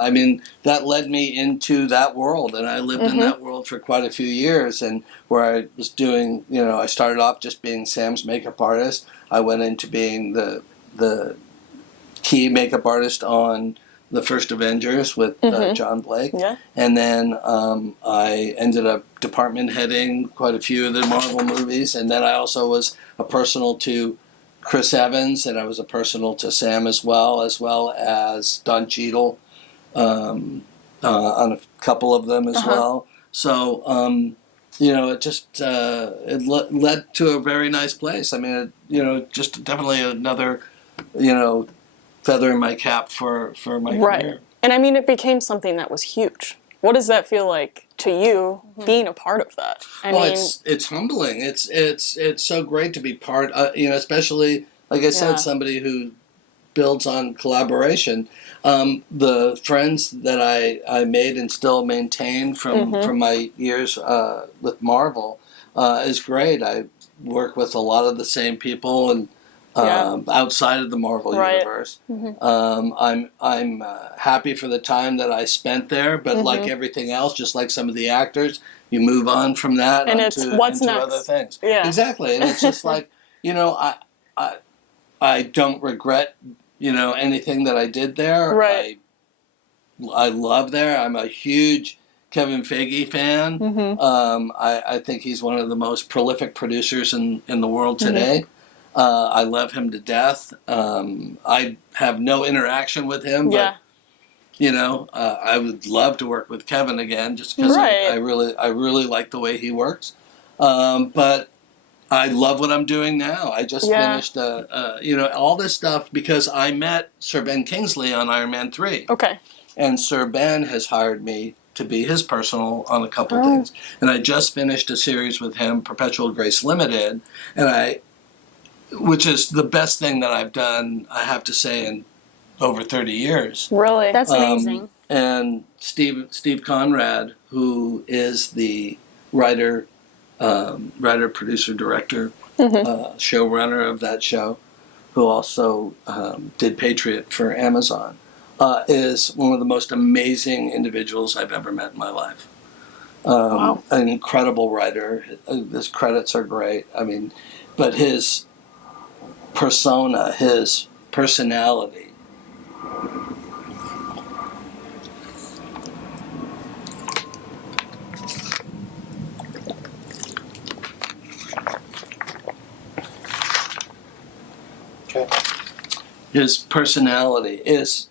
I mean, that led me into that world, and I lived in that world for quite a few years, and where I was doing, I started off just being Sam's makeup artist. I went into being the key makeup artist on the first Avengers with John Blake. Yeah. And then I ended up department heading quite a few of the Marvel movies, and then I also was a personal to Chris Evans, and I was a personal to Sam as well as Don Cheadle on a couple of them as well. So, it just led to a very nice place. I mean, just definitely another, feather in my cap for my career. And I mean, it became something that was huge. What does that feel like to you, being a part of that? I mean, it's humbling. It's so great to be part. Especially like I said, somebody who builds on collaboration. The friends that I made and still maintain from my years with Marvel is great. I work with a lot of the same people and outside of the Marvel universe. I'm happy for the time that I spent there, but like everything else, just like some of the actors, you move on from that and into, it's what's into next. other things. Yeah. Exactly. And it's just like, I don't regret, anything that I did there. Right. I love there. I'm a huge Kevin Feige fan. I think he's one of the most prolific producers in the world today. I love him to death. I have no interaction with him, but I would love to work with Kevin again, just because Right. I really like the way he works. But I love what I'm doing now. I just finished, all this stuff because I met Sir Ben Kingsley on Iron Man 3. Okay. And Sir Ben has hired me to be his personal on a couple things. And I just finished a series with him, Perpetual Grace Limited, which is the best thing that I've done, I have to say, in over 30 years. Really? That's amazing. And Steve Conrad, who is the writer, producer, director, showrunner of that show, who also did Patriot for Amazon, is one of the most amazing individuals I've ever met in my life. Wow. An incredible writer. His credits are great. I mean, but his persona, his personality, his personality is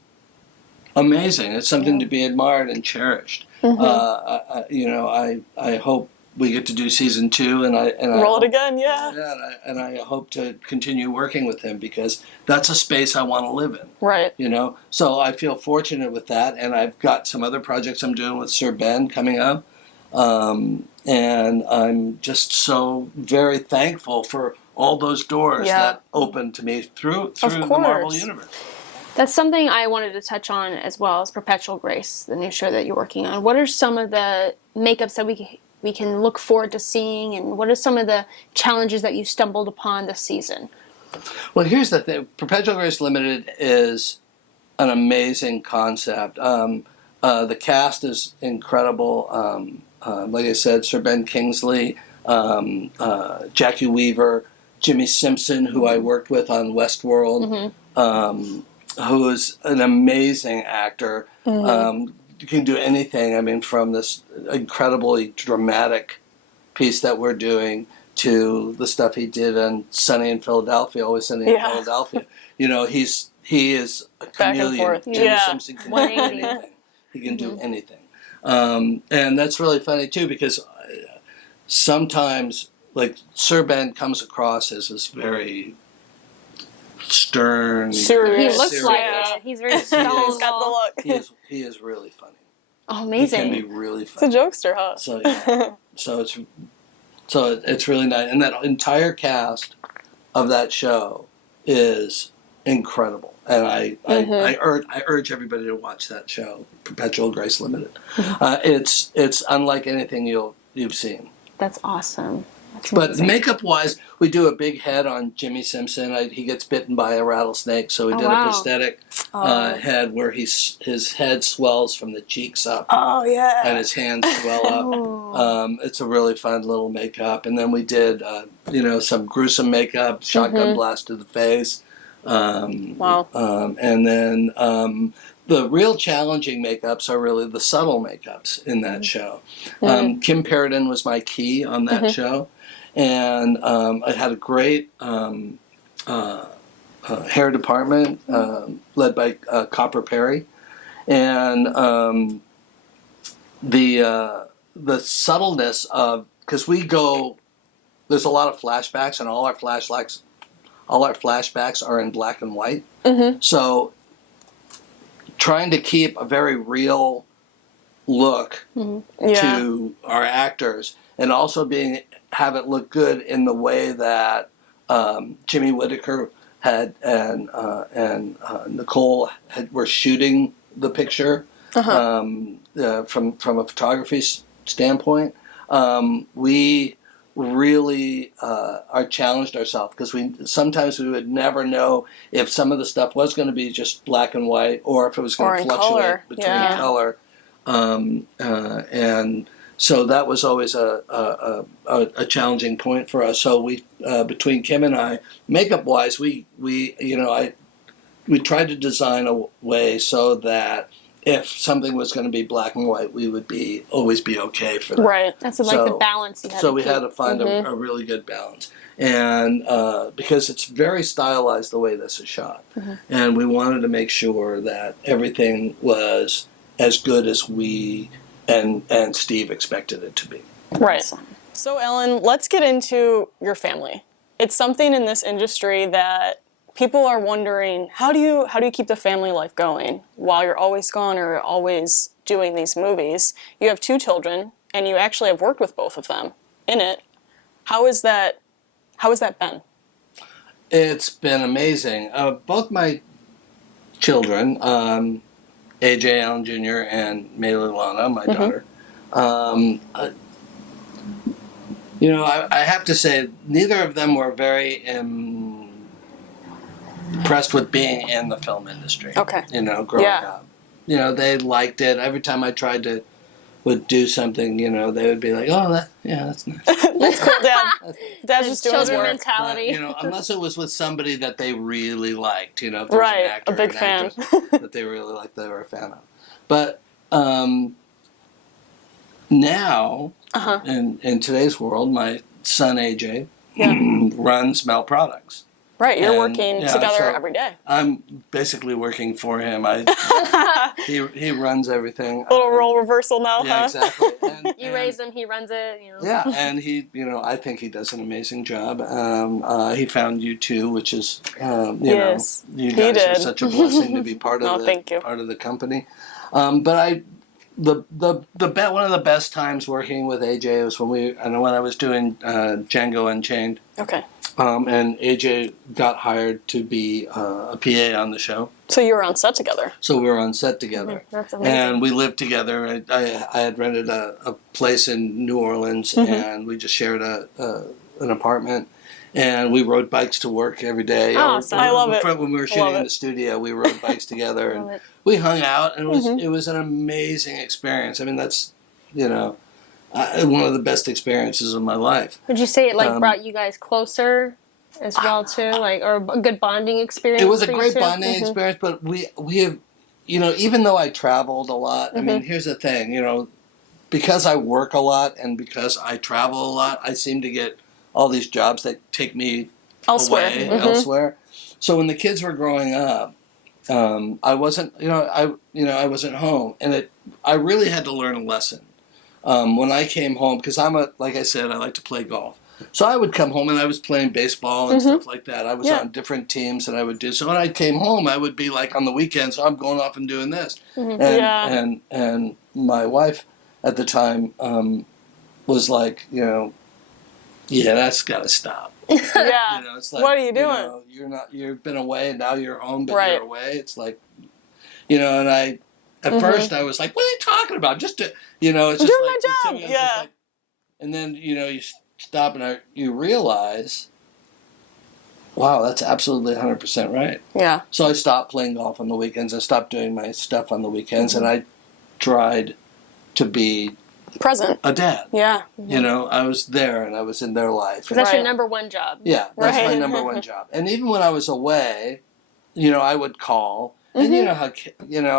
amazing. It's something to be admired and cherished. I hope we get to do season 2, and I Roll hope, it again, yeah. and I hope to continue working with him because that's a space I want to live in. Right. So I feel fortunate with that, and I've got some other projects I'm doing with Sir Ben coming up, and I'm just so very thankful for all those doors that opened to me through the Marvel Universe. That's something I wanted to touch on as well as Perpetual Grace, the new show that you're working on. What are some of the makeups that we can look forward to seeing, and what are some of the challenges that you stumbled upon this season? Well, here's the thing. Perpetual Grace Limited is an amazing concept. The cast is incredible. Like I said, Sir Ben Kingsley, Jackie Weaver, Jimmy Simpson, who I worked with on Westworld, who is an amazing actor. You can do anything. I mean, from this incredibly dramatic piece that we're doing to the stuff he did on Sunny in Philadelphia, Always Sunny in Philadelphia. He is a chameleon. Back and forth. Jimmy Simpson can do anything. He can do anything. And that's really funny too, because sometimes, like, Sir Ben comes across as this very stern, Serious. He looks serious. like it. He's very stoical. He's got the look. He is really funny. Oh, He amazing. can be really It's a funny. jokester, huh? So yeah. so it's really nice, and that entire cast of that show is incredible. And I urge everybody to watch that show, Perpetual Grace Limited. It's unlike anything you've seen. That's awesome. That's But amazing. makeup-wise, we do a big head on Jimmy Simpson. He gets bitten by a rattlesnake, so we did a prosthetic head where his head swells from the cheeks up. Oh, yeah. And his hands swell up. It's a really fun little makeup. And then we did, some gruesome makeup, shotgun blast to the face. Wow. And then the real challenging makeups are really the subtle makeups in that show. Kim Paradin was my key on that show. And I had a great hair department led by Copper Perry. And the subtleness of, because there's a lot of flashbacks, and all our flashbacks are in black and white. So trying to keep a very real look to our actors, and also have it look good in the way that Jimmy Whittaker had and Nicole were shooting the picture from a photography standpoint. We really are challenged ourselves, because sometimes we would never know if some of the stuff was going to be just black and white, or if it was going to fluctuate between color. And so that was always a challenging point for us. So we between Kim and I, makeup wise, we tried to design a way so that if something was going to be black and white, we would always be okay for that. Right. That's like the balance you had So to we keep. had to find a really good balance. And because it's very stylized the way this is shot. And we wanted to make sure that everything was as good as we and Steve expected it to be. Right. So, Ellen, let's get into your family. It's something in this industry that people are wondering, how do you keep the family life going while you're always gone or always doing these movies? You have 2 children, and you actually have worked with both of them in it. How has that been? It's been amazing. Both my children, AJ Allen Jr. and Mayla Lana, my daughter, I have to say, neither of them were very impressed with being in the film industry. Okay. Growing up. They liked it. Every time I would do something, they would be like, "Oh, that's nice." That's cool, Dad. Dad's just doing his Children work. mentality. But, unless it was with somebody that they really liked, if there was Right, an actor a big or an fan. actress that they really liked, they were a fan of. But now, in today's world, my son AJ runs Mel Products. Right, you're And, working yeah, together so every day. I'm basically working for him. He runs everything. Little role reversal now, Yeah, huh? exactly. And, You raise him, he runs it. yeah, and he, I think he does an amazing job. He found you too, which is, Yes, you he guys are did. such a blessing to be part of thank you. part of the company. But one of the best times working with AJ was when I was doing Django Unchained. Okay. And AJ got hired to be a PA on the show. So you were on set together. So we were on set together. That's amazing. And we lived together. I had rented a place in New Orleans, and we just shared an apartment. And we rode bikes to work every day. Awesome. I love it. When we were shooting in the studio, we rode bikes together, and we hung out, and it was an amazing experience. I mean, that's, one of the best experiences of my life. Would you say it brought you guys closer as well too, or a good bonding experience? It was a for you great two? bonding experience, but we have, even though I traveled a lot, I mean, here's the thing, because I work a lot and because I travel a lot, I seem to get all these jobs that take me Elsewhere. elsewhere. So when the kids were growing up, I wasn't, I wasn't home, and I really had to learn a lesson. When I came home, because like I said, I like to play golf. So I would come home and I was playing baseball and stuff like that. I was on different teams that I would do. So when I came home, I would be like on the weekends, so I'm going off and doing this. And my wife at the time was like, that's got to stop. Yeah. It's like, what are you doing? You've been away and now you're home, but Right. you're away. It's like, and at first I was like, what are you talking about? Just to, it's just doing like, my job. it's just Yeah. like, and then, you stop and you realize, wow, that's absolutely 100% right. Yeah. So I stopped playing golf on the weekends. I stopped doing my stuff on the weekends, and I tried to be Present. a dad. Yeah. I was there and I was in their life. That's your Right. number one job. Yeah, that's my Right. number one job. And even when I was away, I would call. And you know how,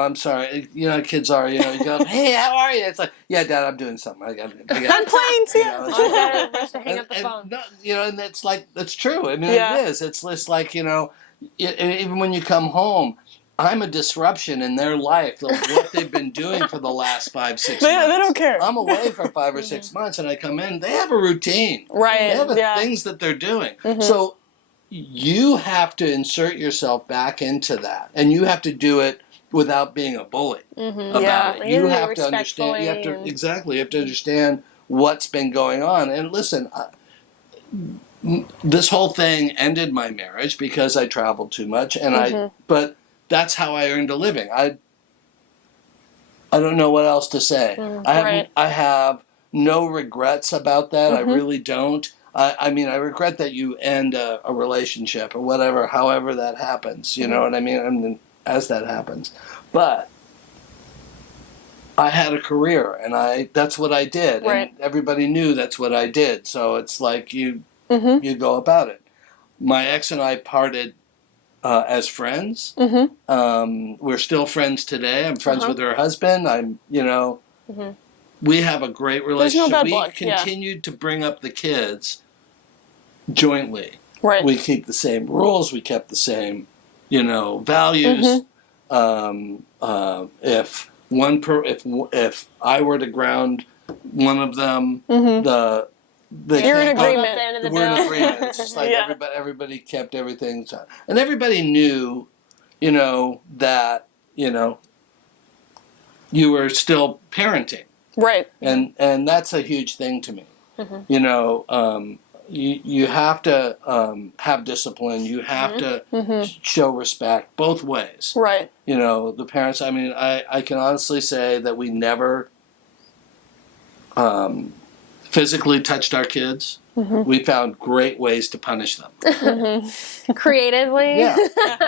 I'm sorry, how kids are, you go, hey, how are you? It's like, yeah, Dad, I'm doing something. I'm playing too. Hang up the phone. And it's like, that's true. I mean, Yeah. it is. It's just like, even when you come home, I'm a disruption in their life of what they've been doing for the last 5-6 months. They don't care. I'm away for 5 or 6 months, and I come in, they have a routine. Right. They have Yeah. things that they're doing. So you have to insert yourself back into that, and you have to do it without being a bully about Yeah. it. You You have have to to understand. You have to respectfully You have to understand what's been going on. And listen, this whole thing ended my marriage because I traveled too much, and but that's how I earned a living. I don't know what else to say. I have no regrets about that. I really don't. I mean, I regret that you end a relationship or whatever, however that happens. You know what I mean? And as that happens, but I had a career, and that's what I did, Right. and everybody knew that's what I did. So it's like you go about it. My ex and I parted as friends. We're still friends today. I'm friends with her husband. We have a great relationship. bad We blood, yeah. continued to bring up the kids jointly. Right. We keep the same rules. We kept the same, values. If I were to ground one of them, You're in agreement. we're in agreement. It's just like everybody kept everything, and everybody knew, that you were still parenting, Right. and that's a huge thing to me. You have to have discipline. You have to show respect both ways. Right. The parents. I mean, I can honestly say that we never physically touched our kids. We found great ways to punish them. Creatively. Yeah,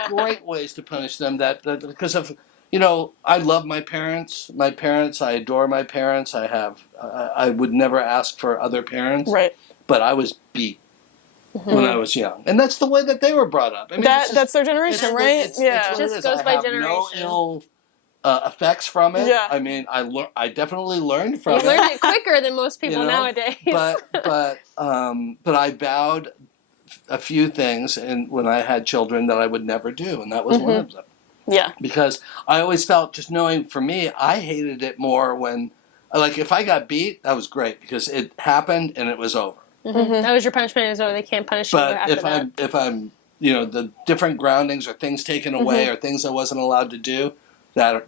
great ways to punish them. That because of I love my parents. I adore my parents. I would never ask for other parents. Right. But I was beat when I was young, and that's the way that they were brought up. I mean, that's their generation, right? It's what it Just is. goes I by have generation. no ill effects from it. Yeah. I mean, I definitely learned from You it. learned it quicker than most people nowadays. But I vowed a few things, and when I had children, that I would never do, and that was one of them. Yeah. Because I always felt, just knowing, for me, I hated it more when, like, if I got beat, that was great because it happened and it was over. That was your punishment, so they can't punish you after that. If I'm the different groundings or things taken away or things I wasn't allowed to do, that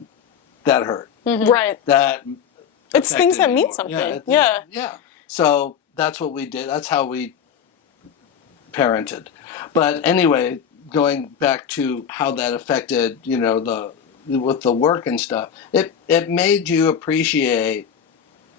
hurt. Right. That It's things that mean more. something. Yeah. So that's what we did. That's how we parented. But anyway, going back to how that affected, with the work and stuff, it made you appreciate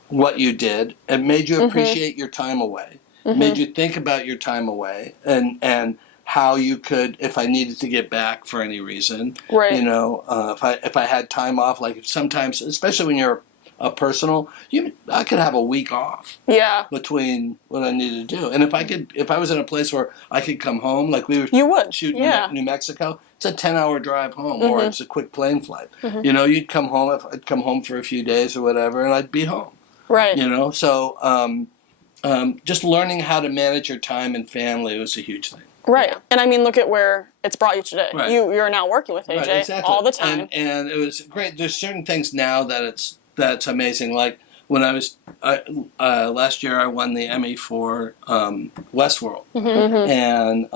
what you did. It made you appreciate your time away. It made you think about your time away and how you could, if I needed to get back for any reason, Right. if I had time off, like sometimes, especially when you're a personal, I could have a week off. Yeah. Between what I needed to do, and if I was in a place where I could come home, like we You were would. shooting in New Mexico, it's a 10-hour drive home, or it's a quick plane flight. You'd come home. If I'd come home for a few days or whatever, and I'd be home. Right. So just learning how to manage your time and family was a huge thing. Right. Yeah. And I mean, look at where it's brought you today. Right. You're now working with AJ Right, exactly. all the time. and it was great. There's certain things now that's amazing. Like when I was last year, I won the Emmy for Westworld, and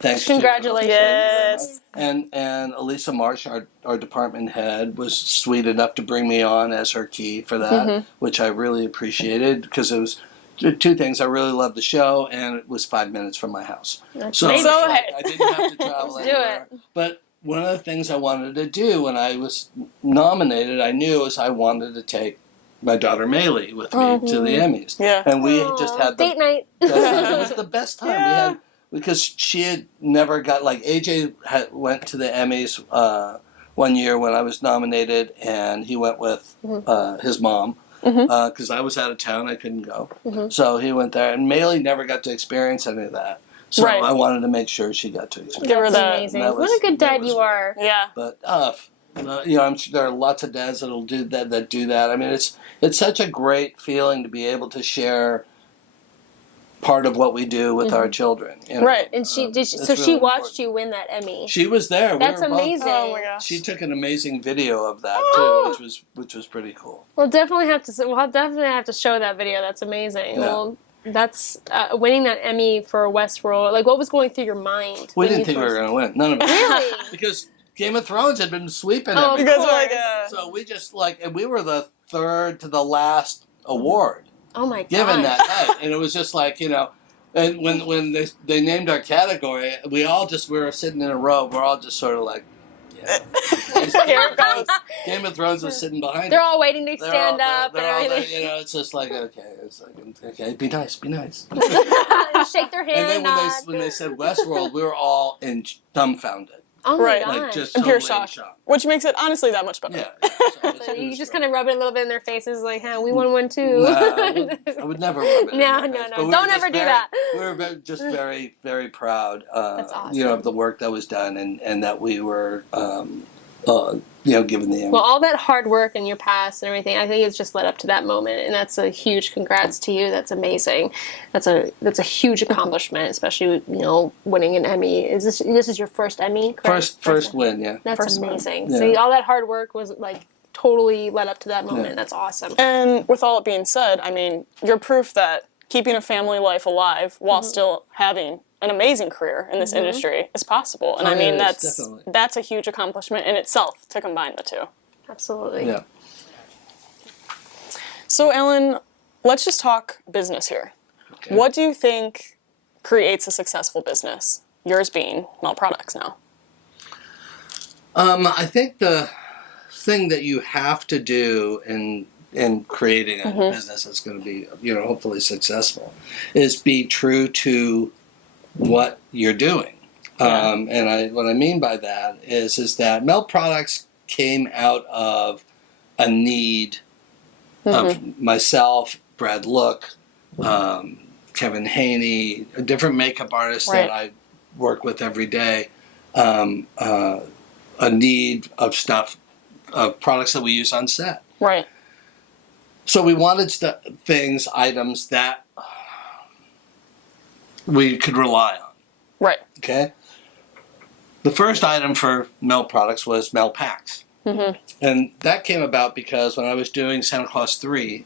thanks. Congratulations. Yes. And Elisa Marsh, our department head, was sweet enough to bring me on as her key for that, which I really appreciated because it was two things. I really loved the show, and it was 5 minutes from my house. That's So amazing. I didn't have to travel Let's do anywhere. But one of the things I wanted to do when I was nominated, I knew, is I wanted to take my daughter Maylee with me to the Emmys. Yeah. And we just had date night. it was the best time we had, because she had never got, like, AJ went to the Emmys one year when I was nominated, and he went with his mom. Because I was out of town, I couldn't go. So he went there, and Maylee never got to experience any of that. So Right. I wanted to make sure she got to experience. Give her That's that. amazing. That What a good dad you are. Yeah. But I'm sure there are lots of dads that'll do that. That do that. I mean, it's such a great feeling to be able to share part of what we do with our children. Right. And she did. It's So she really watched important. you win that Emmy. She was there. That's we were both- amazing. Oh my gosh. She took an amazing video of that too, which was pretty cool. We'll definitely have to show that video. That's amazing. Yeah. Well, that's winning that Emmy for Westworld. Like, what was going through your mind? We when didn't you think we were first- going to win. None of us. Really? Because Game of Thrones had been sweeping Oh, everything. You guys are like, course. So we just and we were the third to the last award Oh my god. given that night, and it was just like, and when they named our category, we were sitting in a row. We're all just sort of like, yeah. Here it goes. Game of Thrones was sitting behind. They're us. all waiting to stand up They're and all there, everything. it's just like, okay, okay, be nice. Shake their hand. And then nod. when they said Westworld, we were all dumbfounded. Oh my Right. god. Like just In totally pure shock. in shock. Which makes it honestly that much better. Yeah. So you just kind of rub it a little bit in their faces, like, "Huh, we won one too." I would never rub it in No, their no, face, no. but we Don't were just ever do very- that. We were just very, very proud, That's you know, awesome. of the work that was done and that we were, you know, given the Emmy. Well, all that hard work in your past and everything, I think it's just led up to that moment, and that's a huge congrats to you. That's amazing. That's a huge accomplishment, especially winning an Emmy. This is your first Emmy? Correct? First win, yeah. That's First win. amazing. Yeah. See, all that hard work was like totally led up to that moment. Yeah. That's awesome. And with all it being said, I mean, you're proof that keeping a family life alive while still having an amazing career in this industry is possible. And Oh, I mean, it is, definitely. that's a huge accomplishment in itself to combine the two. Absolutely. Yeah. So, Ellen, let's just talk business here. Okay. What do you think creates a successful business? Yours being Mel Products now. I think the thing that you have to do in creating a business that's going to be, hopefully successful is be true to what you're doing. Yeah. And what I mean by that is that Mel Products came out of a need of myself, Brad Look, Kevin Haney, different makeup artists that I work with every day, a need of stuff, of products that we use on set. Right. So we wanted items that we could rely on. Right. Okay. The first item for Mel Products was Mel Packs. And that came about because when I was doing Santa Claus 3,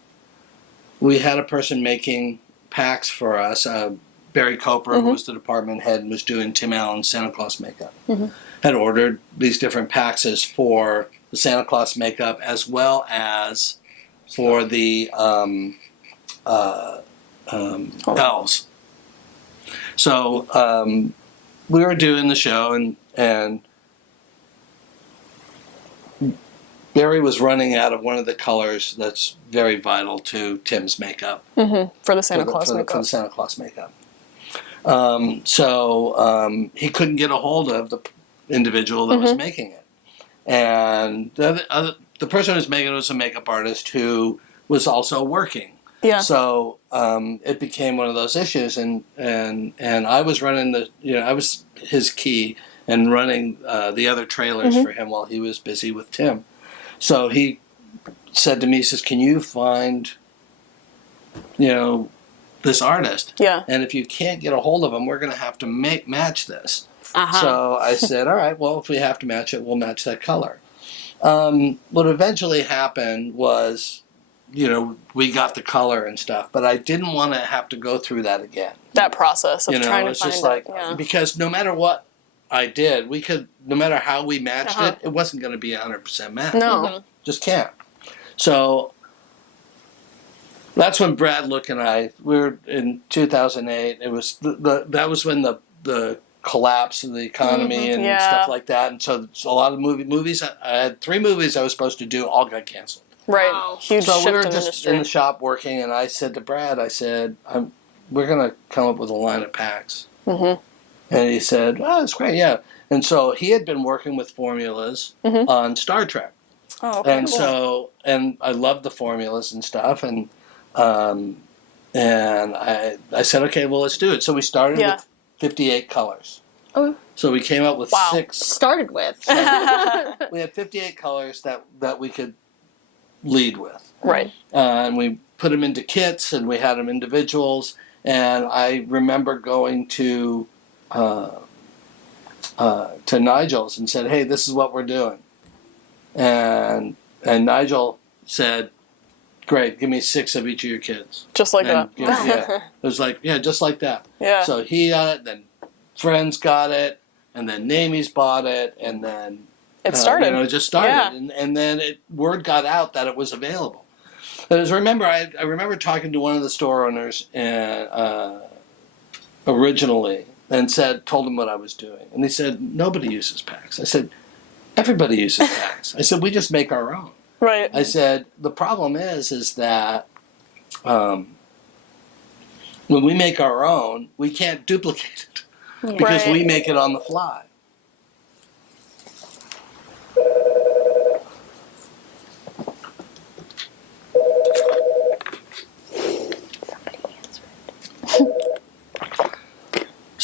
we had a person making packs for us. Barry Coper, who was the department head and was doing Tim Allen's Santa Claus makeup, had ordered these different packs for the Santa Claus makeup as well as for the elves. So we were doing the show and Barry was running out of one of the colors that's very vital to Tim's makeup. For the Santa Claus For makeup. the Santa Claus makeup. So he couldn't get a hold of the individual that was making it. And the person who was making it was a makeup artist who was also working. Yeah. So it became one of those issues, and I was running I was his key and running the other trailers for him while he was busy with Tim. So he said to me, he says, "Can you find, this artist? Yeah. And if you can't get a hold of him, we're going to have to match this." Uh-huh. So I said, "All right, well, if we have to match it, we'll match that color." What eventually happened was, we got the color and stuff, but I didn't want to have to go through that again. That process of trying to it's find just like, it. because no matter what I did, no matter how we matched it wasn't going to be 100% match. No. Just can't. So that's when Brad Look and we were in 2008. It was that was when the collapse of the economy and stuff like that. And so a lot of movies. I had 3 movies I was supposed to do, all got canceled. Right. Wow. Huge So shift we were in just industry. in the shop working, and I said to Brad, we're going to come up with a line of packs. And he said, "Oh, that's great, yeah." And so he had been working with formulas on Star Trek. Oh, okay. And cool. so, and I loved the formulas and stuff, and I said, "Okay, well, let's do it." So we started with 58 colors. Oh. So we came up with 6. Started with. We had 58 colors that we could lead with. Right. And we put them into kits, and we had them individuals. And I remember going to Nigel's and said, "Hey, this is what we're doing." And Nigel said, "Great, give me 6 of each of your kids." Just like And that. it was like, just like that. Yeah. So he got it, then friends got it, and then Namies bought it, and then It started. it just started, Yeah. and then word got out that it was available. But I remember talking to one of the store owners originally and told him what I was doing, and he said, "Nobody uses packs." I said, "Everybody uses packs." I said, "We just make our own." Right. I said, "The problem is that when we make our own, we can't duplicate it because we make it on the fly."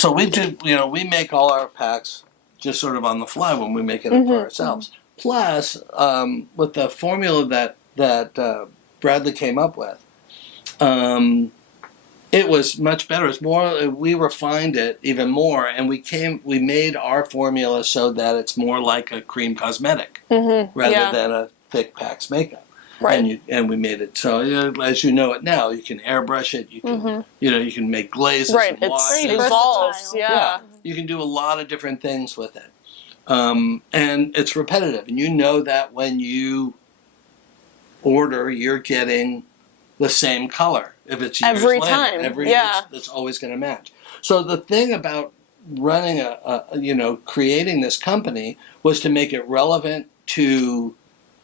So we do, we make all our packs just sort of on the fly when we make it up for ourselves. Plus, with the formula that Bradley came up with, it was much better. It's more. We refined it even more, and we made our formula so that it's more like a cream cosmetic rather than a thick Pax makeup. Right. And we made it so as you know it now. You can airbrush it. You can you can make glazes. Right. And It's washes. evolved. versatile. Yeah. You can do a lot of different things with it, and it's repetitive. And you know that when you order, you're getting the same color. If it's years Every later, time, it's always going to match. So the thing about running creating this company was to make it relevant to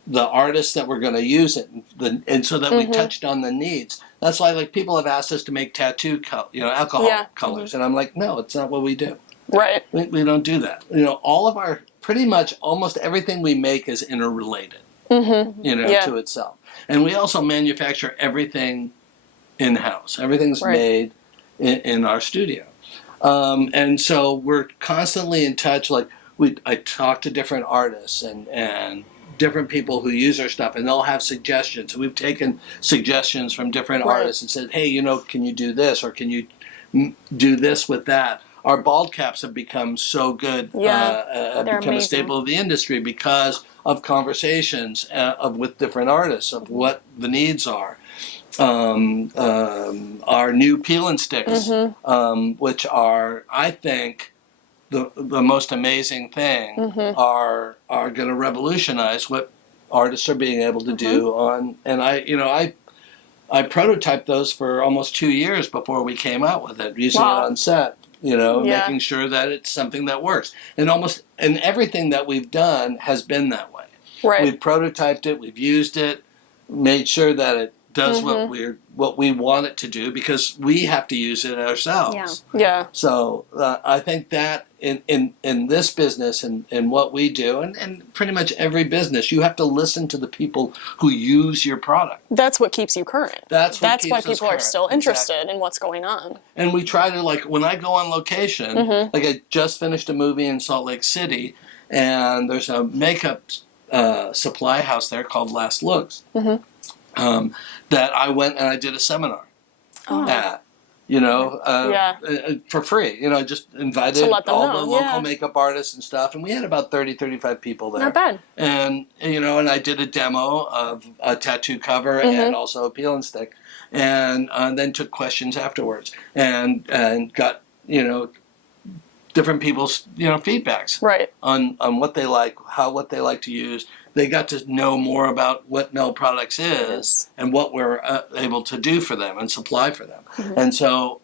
the artists that were going to use it, and so that we touched on the needs. That's why, like, people have asked us to make tattoo, alcohol colors, and I'm like, no, it's not what we do. Right. We don't do that. All of our, pretty much, almost everything we make is interrelated. To itself, and we also manufacture everything in-house. Everything's made in our studio, and so we're constantly in touch. Like I talk to different artists and different people who use our stuff, and they'll have suggestions. And we've taken suggestions from different artists and said, hey, can you do this, or can you do this with that? Our bald caps have become so good, have become amazing. a staple of the industry because of conversations with different artists of what the needs are. Our new peel and sticks, which are, I think, the most amazing thing, are going to revolutionize what artists are being able to do on. And I prototyped those for almost 2 years before we came out with it, using it on set. Making sure that it's something that works. And everything that we've done has been that way. Right. We've prototyped it, we've used it, made sure that it does what we want it to do, because we have to use it ourselves. Yeah. So I think that in this business and what we do, and pretty much every business, you have to listen to the people who use your product. That's what keeps you current. That's why keeps us people are current. still interested in what's going on. And we try to, like, when I go on location, like I just finished a movie in Salt Lake City, and there's a makeup supply house there called Last Looks, that I went and I did a seminar at, for free. Just invited To let them all know, the local makeup artists and stuff, and we had about 30, 35 people there. Not bad. And, and I did a demo of a tattoo cover and also a peel and stick, and then took questions afterwards, and got, different people's, feedbacks on what they like, what they like to use. They got to know more about what Mel Products is and what we're able to do for them and supply for them. And so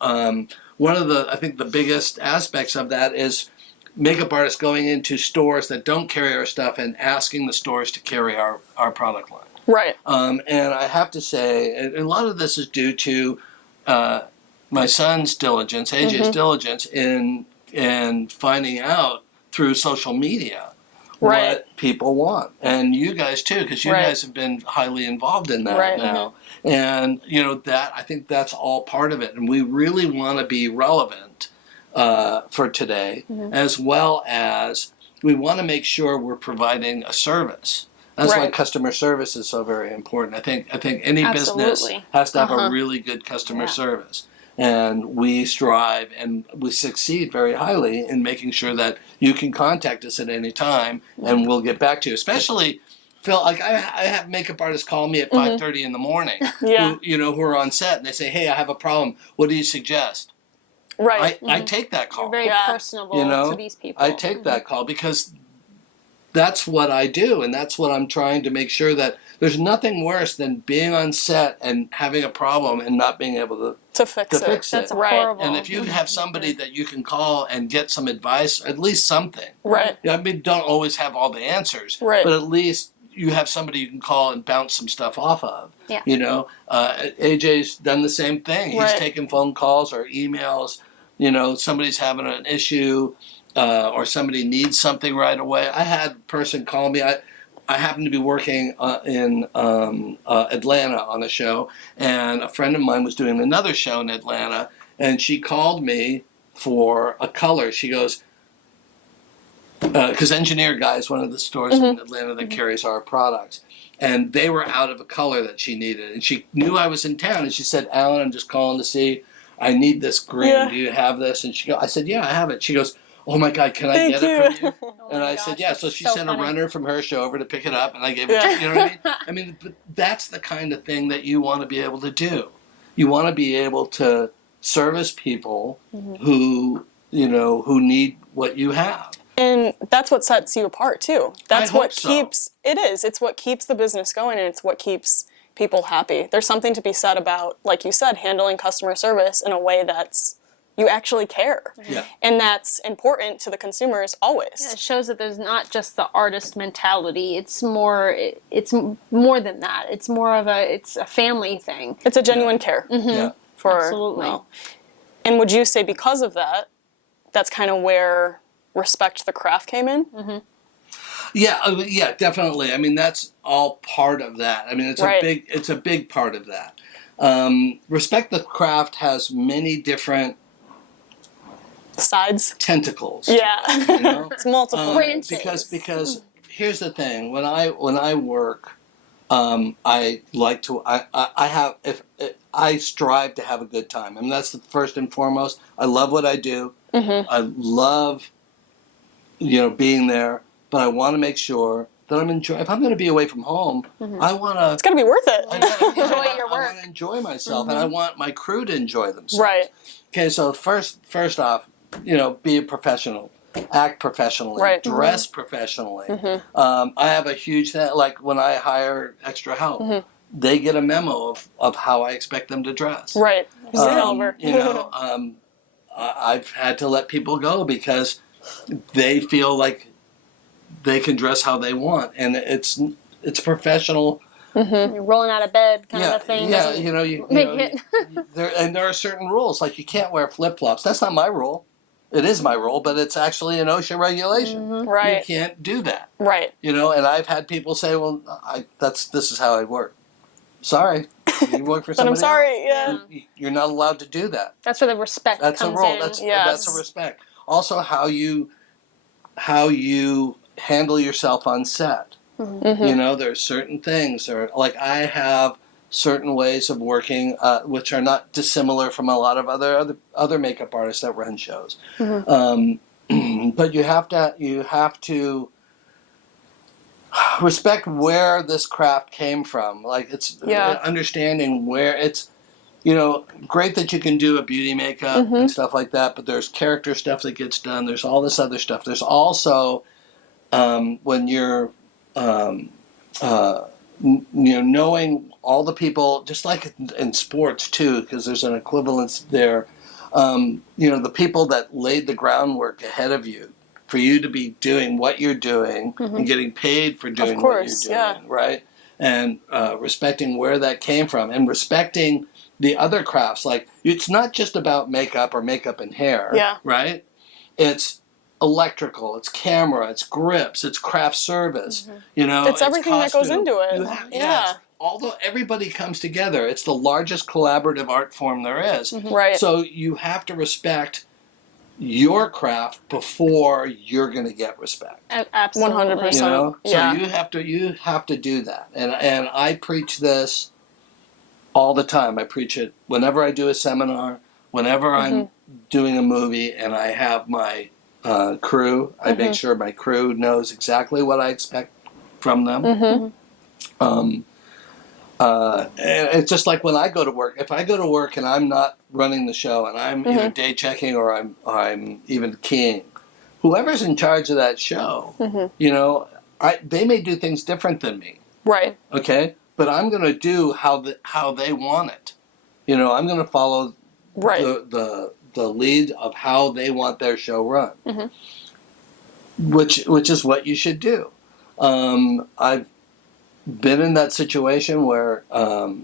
one of I think the biggest aspects of that is makeup artists going into stores that don't carry our stuff and asking the stores to carry our product line. Right. And I have to say, a lot of this is due to my son's diligence, AJ's diligence in finding out through social media what people want. And you guys too, because you guys have been highly involved in that now. And, I think that's all part of it. And we really want to be relevant for today, as well as we want to make sure we're providing a service. That's why customer service is so very important. I think any business has to have a really good customer service. And we strive and we succeed very highly in making sure that you can contact us at any time and we'll get back to you. Especially, Phil, like I have makeup artists call me at 5:30 in the morning who are on set, and they say, hey, I have a problem. What do you suggest? Right. I take that call. You're very personable to these people. I take that call because that's what I do, and that's what I'm trying to make sure that there's nothing worse than being on set and having a problem and not being able to fix it. That's horrible. And if you have somebody that you can call and get some advice, at least something. Right. I mean, don't always have all the answers, but at least you have somebody you can call and bounce some stuff off of. Yeah. AJ's done the same thing. He's taken phone calls or emails. Somebody's having an issue. Or somebody needs something right away. I had a person call me. I happened to be working in Atlanta on a show, and a friend of mine was doing another show in Atlanta, and she called me for a color. She goes, because Engineer Guy is one of the stores in Atlanta that carries our products. And they were out of a color that she needed. And she knew I was in town. And she said, Alan, I'm just calling to see. I need this green. Yeah. Do you have this? And I said, yeah, I have it. She goes, oh my God, can I get it from you? And I said, yeah. So she sent a runner from her show over to pick it up. And I gave it to her. You know what I mean? I mean, but that's the kind of thing that you want to be able to do. You want to be able to service people who, you know, who need what you have. And that's what sets you apart too. That's what so. keeps it's what keeps the business going, and it's what keeps people happy. There's something to be said about, like you said, handling customer service in a way that's you actually care. Yeah. And that's important to the consumers always. Yeah, it shows that there's not just the artist mentality. It's more than that. It's more of it's a family thing. It's a genuine care. Yeah. For Absolutely. Mel. And would you say because of that, that's kind of where Respect the Craft came in? Yeah, definitely. I mean, that's all part of that. I mean, it's a big part of that. Respect the Craft has many different sides, tentacles. Yeah, you know? It's multiple branches. Because here's the thing: when I work, I like to I strive to have a good time. I mean, that's the first and foremost. I love what I do. I love being there, but I want to make sure that I'm enjoying. If I'm going to be away from home, I want to. It's got to be worth it. Enjoy your work. I want to enjoy myself, and I want my crew to enjoy themselves. Right. Okay, so first off, be a professional, act professionally, right. dress professionally. I have a huge thing, like when I hire extra help, they get a memo of how I expect them to dress. Right. I've had to let people go because they feel like they can dress how they want, and it's professional. You're rolling out of bed kind of a thing. Yeah, there are certain rules, like you can't wear flip-flops. That's not my rule. It is my rule, but it's actually an OSHA regulation. Right. You can't do that. Right. And I've had people say, well, this is how I work. Sorry. You work for somebody But I'm sorry, else. You're not allowed to do that. That's where the respect That's comes a rule. in. That's a respect. Also, how you handle yourself on set. There's certain things, or like I have certain ways of working, which are not dissimilar from a lot of other makeup artists that run shows. But you have to respect where this craft came from. Like it's understanding where it's. Great that you can do a beauty makeup and stuff like that, but there's character stuff that gets done. There's all this other stuff. There's also when you're knowing all the people, just like in sports too, because there's an equivalence there. The people that laid the groundwork ahead of you for you to be doing what you're doing and getting paid for doing what you're doing, right? And respecting where that came from, and respecting the other crafts. Like, it's not just about makeup or makeup and hair, right? It's electrical, it's camera, it's grips, it's craft service, it's everything that goes into it. Although everybody comes together, it's the largest collaborative art form there is. Right. So you have to respect your craft before you're going to get respect. Absolutely. 100%. So you have to do that. And I preach this all the time. I preach it whenever I do a seminar, whenever I'm doing a movie, and I have my crew. I make sure my crew knows exactly what I expect from them. And it's just like when I go to work. If I go to work and I'm not running the show, and I'm either day checking or I'm even keying, whoever's in charge of that show, they may do things different than me. Right. Okay, but I'm going to do how they want it. I'm going to follow the lead of how they want their show run, which is what you should do. I've been in that situation where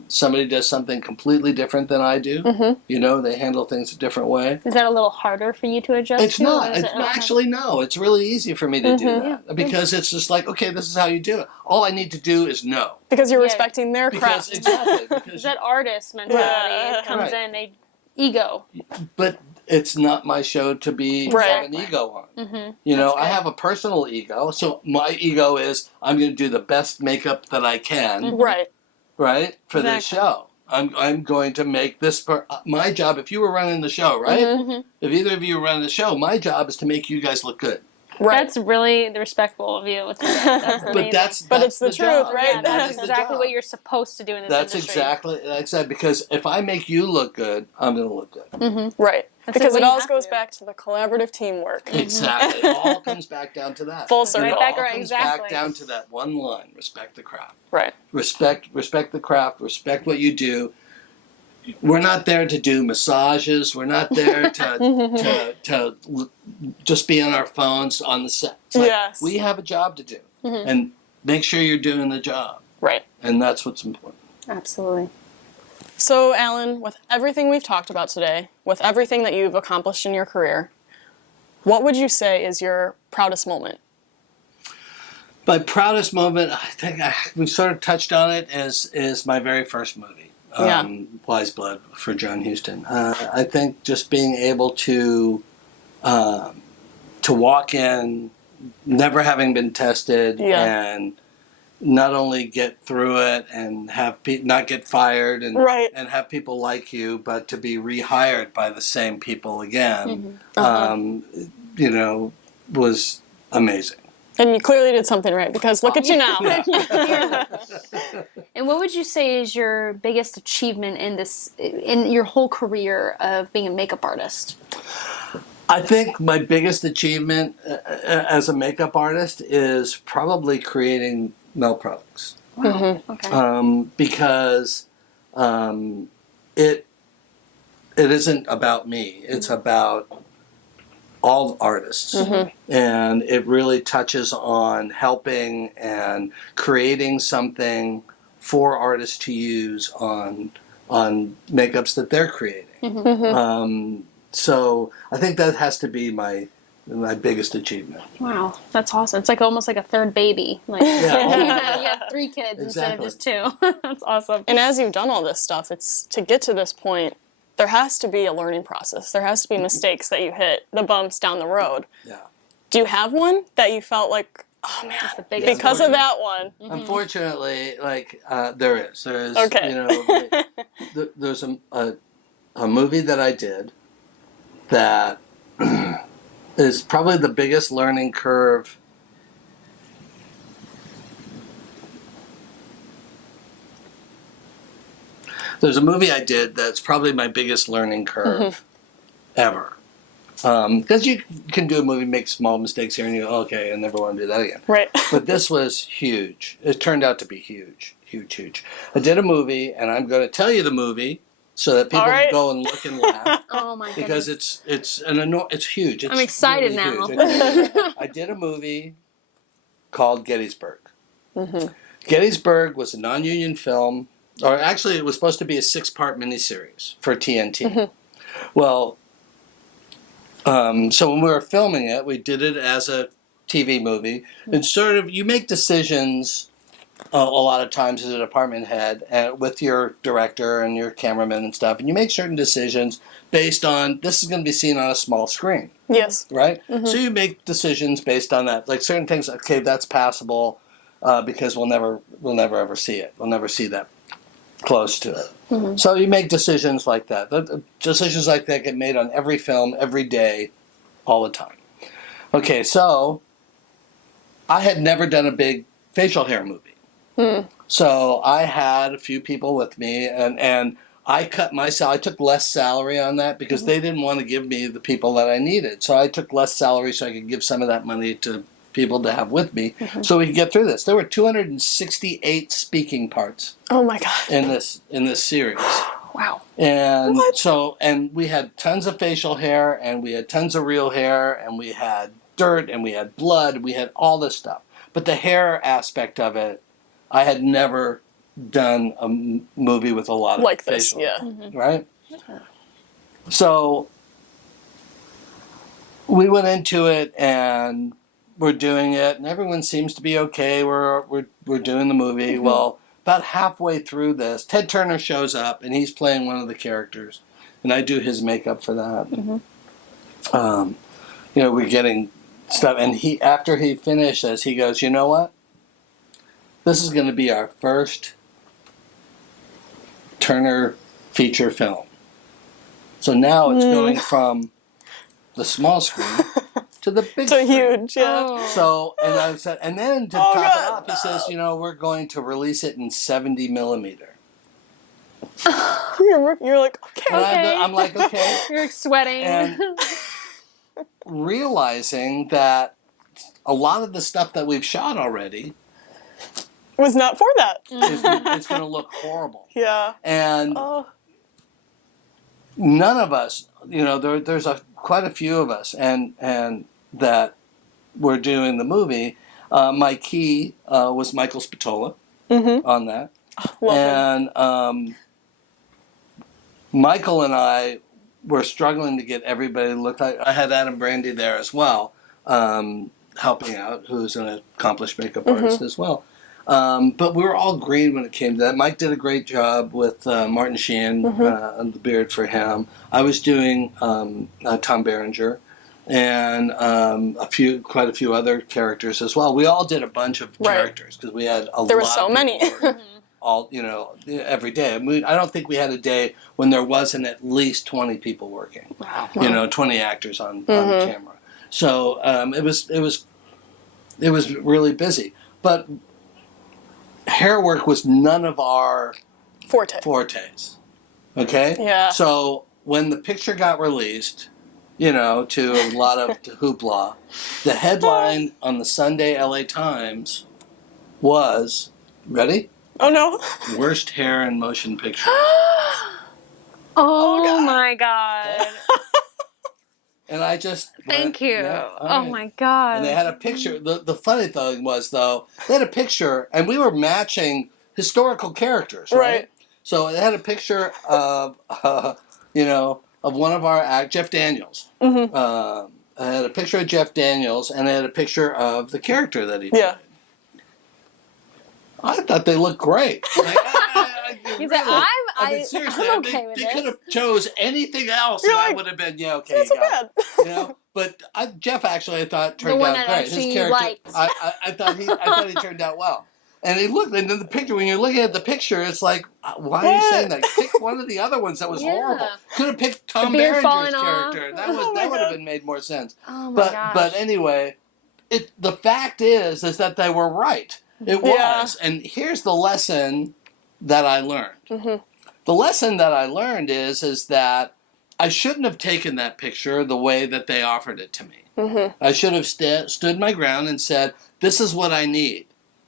somebody does something completely different than I do. They handle things a different way. Is that a little harder for you to adjust It's to? not. Actually, no. It's really easy for me to do that because it's just like, okay, this is how you do it. All I need to do is know. Because you're respecting their craft. Because that artist mentality comes in, ego. But it's not my show to be have an ego on. You know, I have a personal ego, so my ego is I'm going to do the best makeup that I can, Right. For this show. I'm going to make this my job. If you were running the show, right? If either of you were running the show, my job is to make you guys look good. Right. That's really respectful of you. That's amazing. But it's the truth, job. right? Yeah, that's exactly what you're supposed to do in this industry. That's exactly like I said. Because if I make you look good, I'm going to look good. Right. That's Because the it way you all have goes to. back to the collaborative teamwork. Exactly. It all comes back down to that. Full circle. It Right back all around, comes exactly. back down to that one line: respect the craft. Right. Respect the craft. Respect what you do. We're not there to do massages. We're not there to just be on our phones on the set. It's like, Yes. we have a job to do, and make sure you're doing the job. Right. And that's what's important. Absolutely. So, Alan, with everything we've talked about today, with everything that you've accomplished in your career, what would you say is your proudest moment? My proudest moment, I think we've sort of touched on it, is my very first movie. Wise Blood for John Huston. I think just being able to walk in, never having been tested, and not only get through it and have not get fired and have people like you, but to be rehired by the same people again, you know, was amazing. And you clearly did something right, because look at you now. And what would you say is your biggest achievement in your whole career of being a makeup artist? I think my biggest achievement as a makeup artist is probably creating Mel products. Wow. Okay. Because it isn't about me. It's about all artists. And it really touches on helping and creating something for artists to use on makeups that they're creating. So I think that has to be my biggest achievement. Wow, that's awesome. It's like almost like a third baby. Like you have 3 kids instead of just 2. That's awesome. And as you've done all this stuff, it's to get to this point, there has to be a learning process. There has to be mistakes that you hit, the bumps down the road. Yeah. Do you have one that you felt like, oh man, the biggest because of that one? Unfortunately, like there is. Okay. You know, there's a movie that I did that is probably the biggest learning curve There's a movie I did that's probably my biggest learning curve ever. Because you can do a movie, make small mistakes here, and you go, okay, I never want to do that again. Right. But this was huge. It turned out to be huge, huge, huge. I did a movie, and I'm going to tell you the movie so that people can go and look and laugh. Oh my goodness. Because it's huge. It's I'm excited really now. huge. I did a movie called Gettysburg. Gettysburg was a non-union film, or actually it was supposed to be a 6-part miniseries for TNT. Well, so when we were filming it, we did it as a TV movie, and sort of you make decisions a lot of times as a department head with your director and your cameraman and stuff, and you make certain decisions based on this is going to be seen on a small screen. Yes. Right? So you make decisions based on that. Like certain things, okay, that's passable because we'll never ever see it. We'll never see that close to it. So you make decisions like that. Decisions like that get made on every film, every day, all the time. Okay, so I had never done a big facial hair movie. So I had a few people with me, and I cut my salary. I took less salary on that because they didn't want to give me the people that I needed. So I took less salary so I could give some of that money to people to have with me so we could get through this. There were 268 speaking parts. Oh my God. In this series. Wow. And and we had tons of facial hair, and we had tons of real hair, and we had dirt, and we had blood, we had all this stuff. But the hair aspect of it, I had never done a movie with a lot of like facial this, hair, right? So we went into it, and we're doing it, and everyone seems to be okay. We're doing the movie. Well, about halfway through this, Ted Turner shows up, and he's playing one of the characters, and I do his makeup for that. we're getting stuff. And after he finishes, he goes, you know what? This is going to be our first Turner feature film. So now it's going from the small screen to the big screen. huge, yeah. Oh. So, and I said, and then to top it off, he says, we're going to release it in 70 millimeter. You're like, okay. And I'm like, okay. You're sweating. And realizing that a lot of the stuff that we've shot already Was not for that. it's going to look horrible. Yeah. And Oh. none of us, there's quite a few of us, and that were doing the movie. My key was Michael Spatola on that. Love him. And Michael and I were struggling to get everybody to look like. I had Adam Brandy there as well, helping out, who's an accomplished makeup artist as well. But we were all green when it came to that. Mike did a great job with Martin Sheen and the beard for him. I was doing Tom Berenger and quite a few other characters as well. We all did a bunch of characters because we had a lot. There were so many. All every day. I mean, I don't think we had a day when there wasn't at least 20 people working. Wow. 20 actors on camera. So it was really busy. But hair work was none of our fortes. Okay? Yeah. So when the picture got released, to a lot of hoopla, the headline on the Sunday LA Times was, ready? Oh no. Worst hair in motion picture. Oh my God. And I just Thank you. Yeah, oh right. my God. And they had a picture. The funny thing was, though, they had a picture, and we were matching historical characters, right? So they had a picture of, of one of our Jeff Daniels. I had a picture of Jeff Daniels, and they had a picture of the character that he played. Yeah. I thought they looked great. He's like, I mean, seriously, I'm okay with they it. could have chose anything else, You're and like, I would have been, okay, It's not so bad. But Jeff actually, I thought turned The one out that great. actually His character, liked. I thought he turned out well. And he looked, and in the picture, when you're looking at the picture, it's like, why are you saying that? Pick one of the other ones that was horrible. Could have picked Tom beard Berenger's falling off. character. That would have been made more sense. Oh my gosh. But anyway, the fact is that they were right. It was. And here's the lesson that I learned. The lesson that I learned is that I shouldn't have taken that picture the way that they offered it to me. I should have stood my ground and said, this is what I need.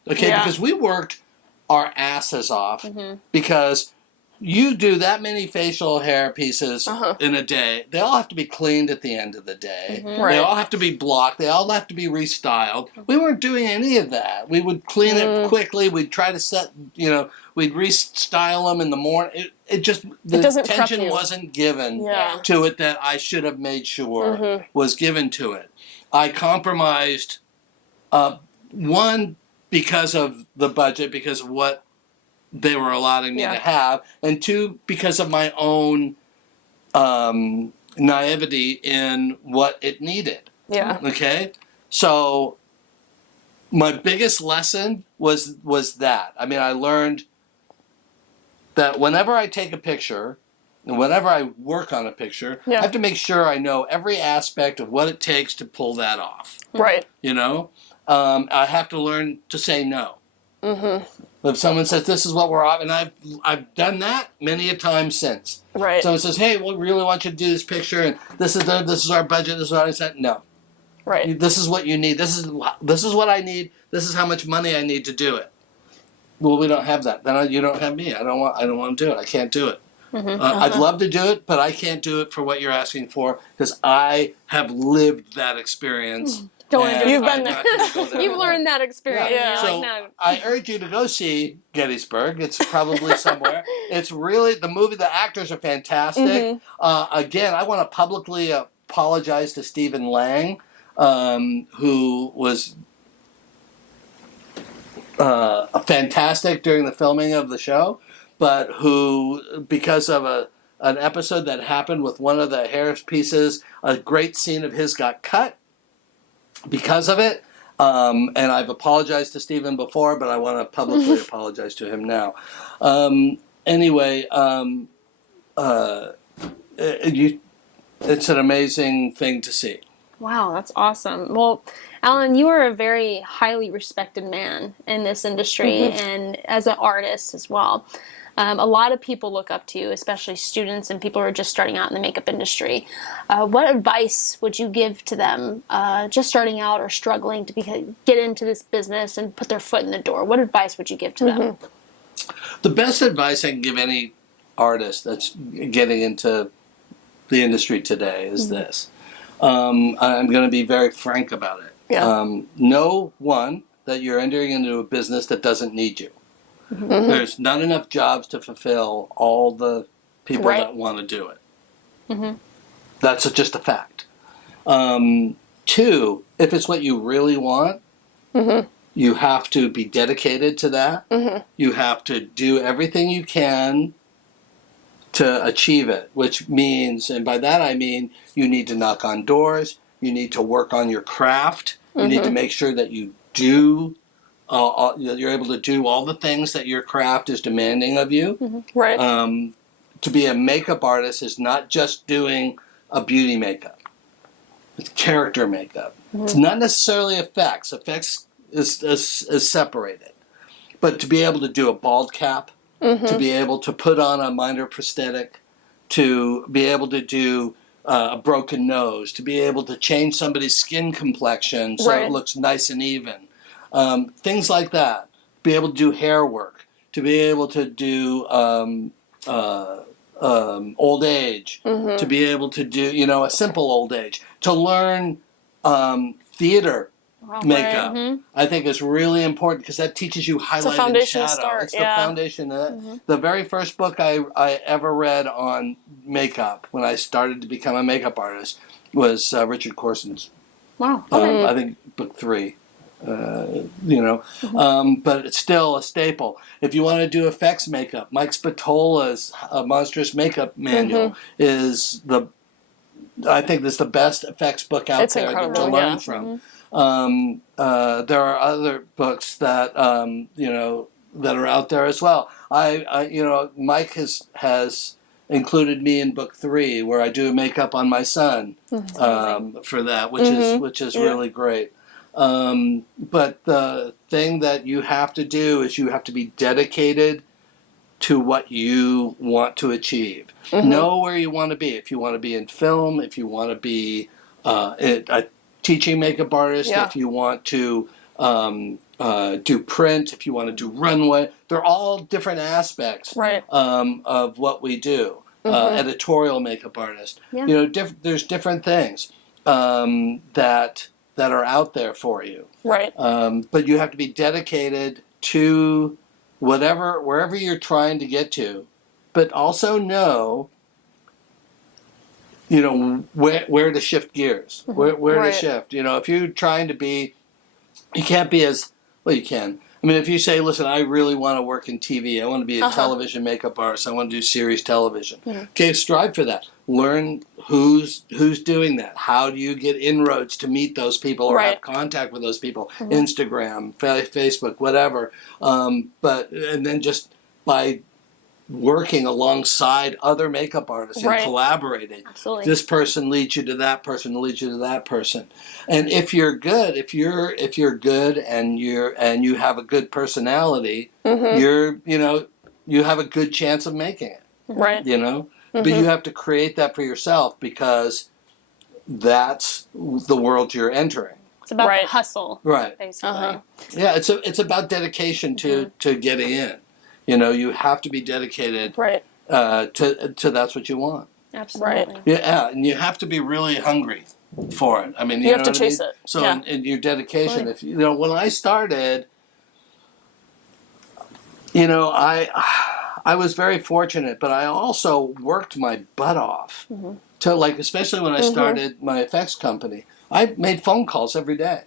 Okay, because we worked our asses off because you do that many facial hair pieces in a day. They all have to be cleaned at the end of the day. They all have to be blocked. They all have to be restyled. We weren't doing any of that. We would clean it quickly. We'd try to set, we'd restyle them in the morning. It just, the attention wasn't given to it that I should have made sure was given to it. I compromised, one, because of the budget, because of what they were allowing me to have, and two, because of my own naivety in what it needed. Yeah. Okay? So my biggest lesson was that. I mean, I learned that whenever I take a picture, and whenever I work on a picture, I have to make sure I know every aspect of what it takes to pull that off. Right. I have to learn to say no. If someone says, this is what we're off, and I've done that many a time since. Right. Someone says, hey, we really want you to do this picture, and this is our budget, this is what I said. No. Right. This is what you need. This is what I need. This is how much money I need to do it. Well, we don't have that. Then you don't have me. I don't want to do it. I can't do it. I'd love to do it, but I can't do it for what you're asking for because I have lived that experience. You've been there. You've learned that experience. Yeah. So I urge you to go see Gettysburg. It's probably somewhere. It's really the movie. The actors are fantastic. Again, I want to publicly apologize to Stephen Lang, who was fantastic during the filming of the show, but who, because of an episode that happened with one of the hair pieces. A great scene of his got cut because of it. And I've apologized to Stephen before, but I want to publicly apologize to him now. Anyway, it's an amazing thing to see. Wow, that's awesome. Well, Alan, you are a very highly respected man in this industry and as an artist as well. A lot of people look up to you, especially students and people who are just starting out in the makeup industry. What advice would you give to them just starting out or struggling to get into this business and put their foot in the door? What advice would you give to them? The best advice I can give any artist that's getting into the industry today is this. I'm going to be very frank about it. Yeah. Know, one, that you're entering into a business that doesn't need you. There's not enough jobs to fulfill all the people that want to do it. That's just a fact. Two, if it's what you really want, you have to be dedicated to that. You have to do everything you can to achieve it, which means, and by that I mean, you need to knock on doors, you need to work on your craft, you need to make sure that you do you're able to do all the things that your craft is demanding of you. Right. To be a makeup artist is not just doing a beauty makeup. It's character makeup. It's not necessarily effects. Effects is separated. But to be able to do a bald cap, to be able to put on a minor prosthetic, to be able to do a broken nose, to be able to change somebody's skin complexion so it looks nice and even. Things like that. Be able to do hair work, to be able to do old age, to be able to do, a simple old age. To learn theater makeup, I think is really important because that teaches you highlight and shadow. It's the foundation. The very first book I ever read on makeup when I started to become a makeup artist was Richard Corson's. Wow. I think book 3. But it's still a staple. If you want to do effects makeup, Mike Spatola's Monstrous Makeup Manual is I think this is the best effects book out there to learn from. There are other books that that are out there as well. Mike has included me in book 3 where I do makeup on my son for that, which is really great. But the thing that you have to do is you have to be dedicated to what you want to achieve. Know where you want to be. If you want to be in film, if you want to be a teaching makeup artist, if you want to do print, if you want to do runway, they're all different aspects of what we do. Editorial makeup artist. There's different things that are out there for you. Right. But you have to be dedicated to wherever you're trying to get to, but also know, where to shift gears, where to shift. If you're trying to be, you can't be as, well, you can. I mean, if you say, listen, I really want to work in TV, I want to be a television makeup artist, I want to do series television. Okay, strive for that. Learn who's doing that. How do you get inroads to meet those people or have contact with those people? Instagram, Facebook, whatever. And then just by working alongside other makeup artists and collaborating. Absolutely. This person leads you to that person, leads you to that person. And if you're good, if you're good and you have a good personality, you have a good chance of making it. Right. But you have to create that for yourself because that's the world you're entering. It's about the hustle. Right. Basically. Yeah, it's about dedication to getting in. You have to be dedicated to that's what you want. Absolutely. Yeah, and you have to be really hungry for it. I mean, you have to chase it. So in your dedication, if when I started, I was very fortunate, but I also worked my butt off to especially when I started my effects company. I made phone calls every day.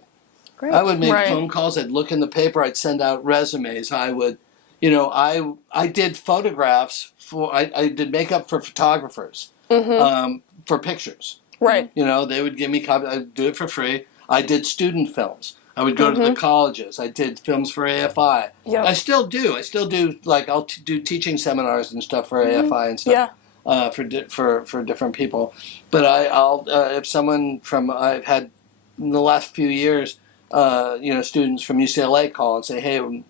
Great. I would make phone calls. I'd look in the paper. I'd send out resumes. I would you know, I did photographs I did makeup for photographers for pictures. Right. You know, they would give me copies. I'd do it for free. I did student films. I would go to the colleges. I did films for AFI. Yep. I still do. Like I'll do teaching seminars and stuff for AFI and stuff. Yeah. For different people, but I'll if someone from I've had in the last few years, you know, students from UCLA call and say, hey, you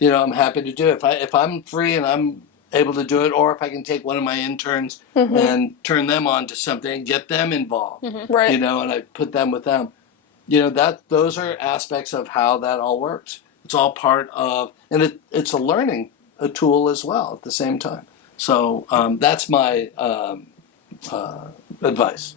know, I'm happy to do it. If I'm free and I'm able to do it, or if I can take one of my interns and turn them on to something, get them involved, Right. you know, and I put them with them. You know, those are aspects of how that all works. It's all part of, and it's a learning a tool as well at the same time. So that's my advice.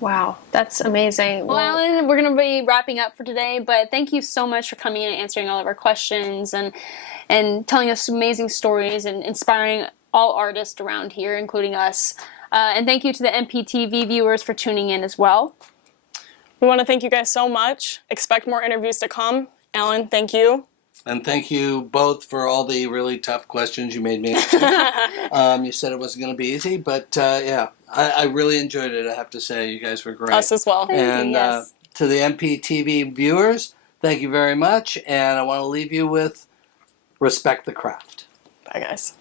Wow, that's amazing. Well, Alan, we're going to be wrapping up for today, but thank you so much for coming in and answering all of our questions and telling us amazing stories and inspiring all artists around here, including us. And thank you to the MPTV viewers for tuning in as well. We want to thank you guys so much. Expect more interviews to come. Alan, thank you. And thank you both for all the really tough questions you made me answer. You said it wasn't going to be easy, but yeah, I really enjoyed it, I have to say. You guys were great. Us as well. And yes. to the MPTV viewers, thank you very much. And I want to leave you with respect the craft. Bye, guys.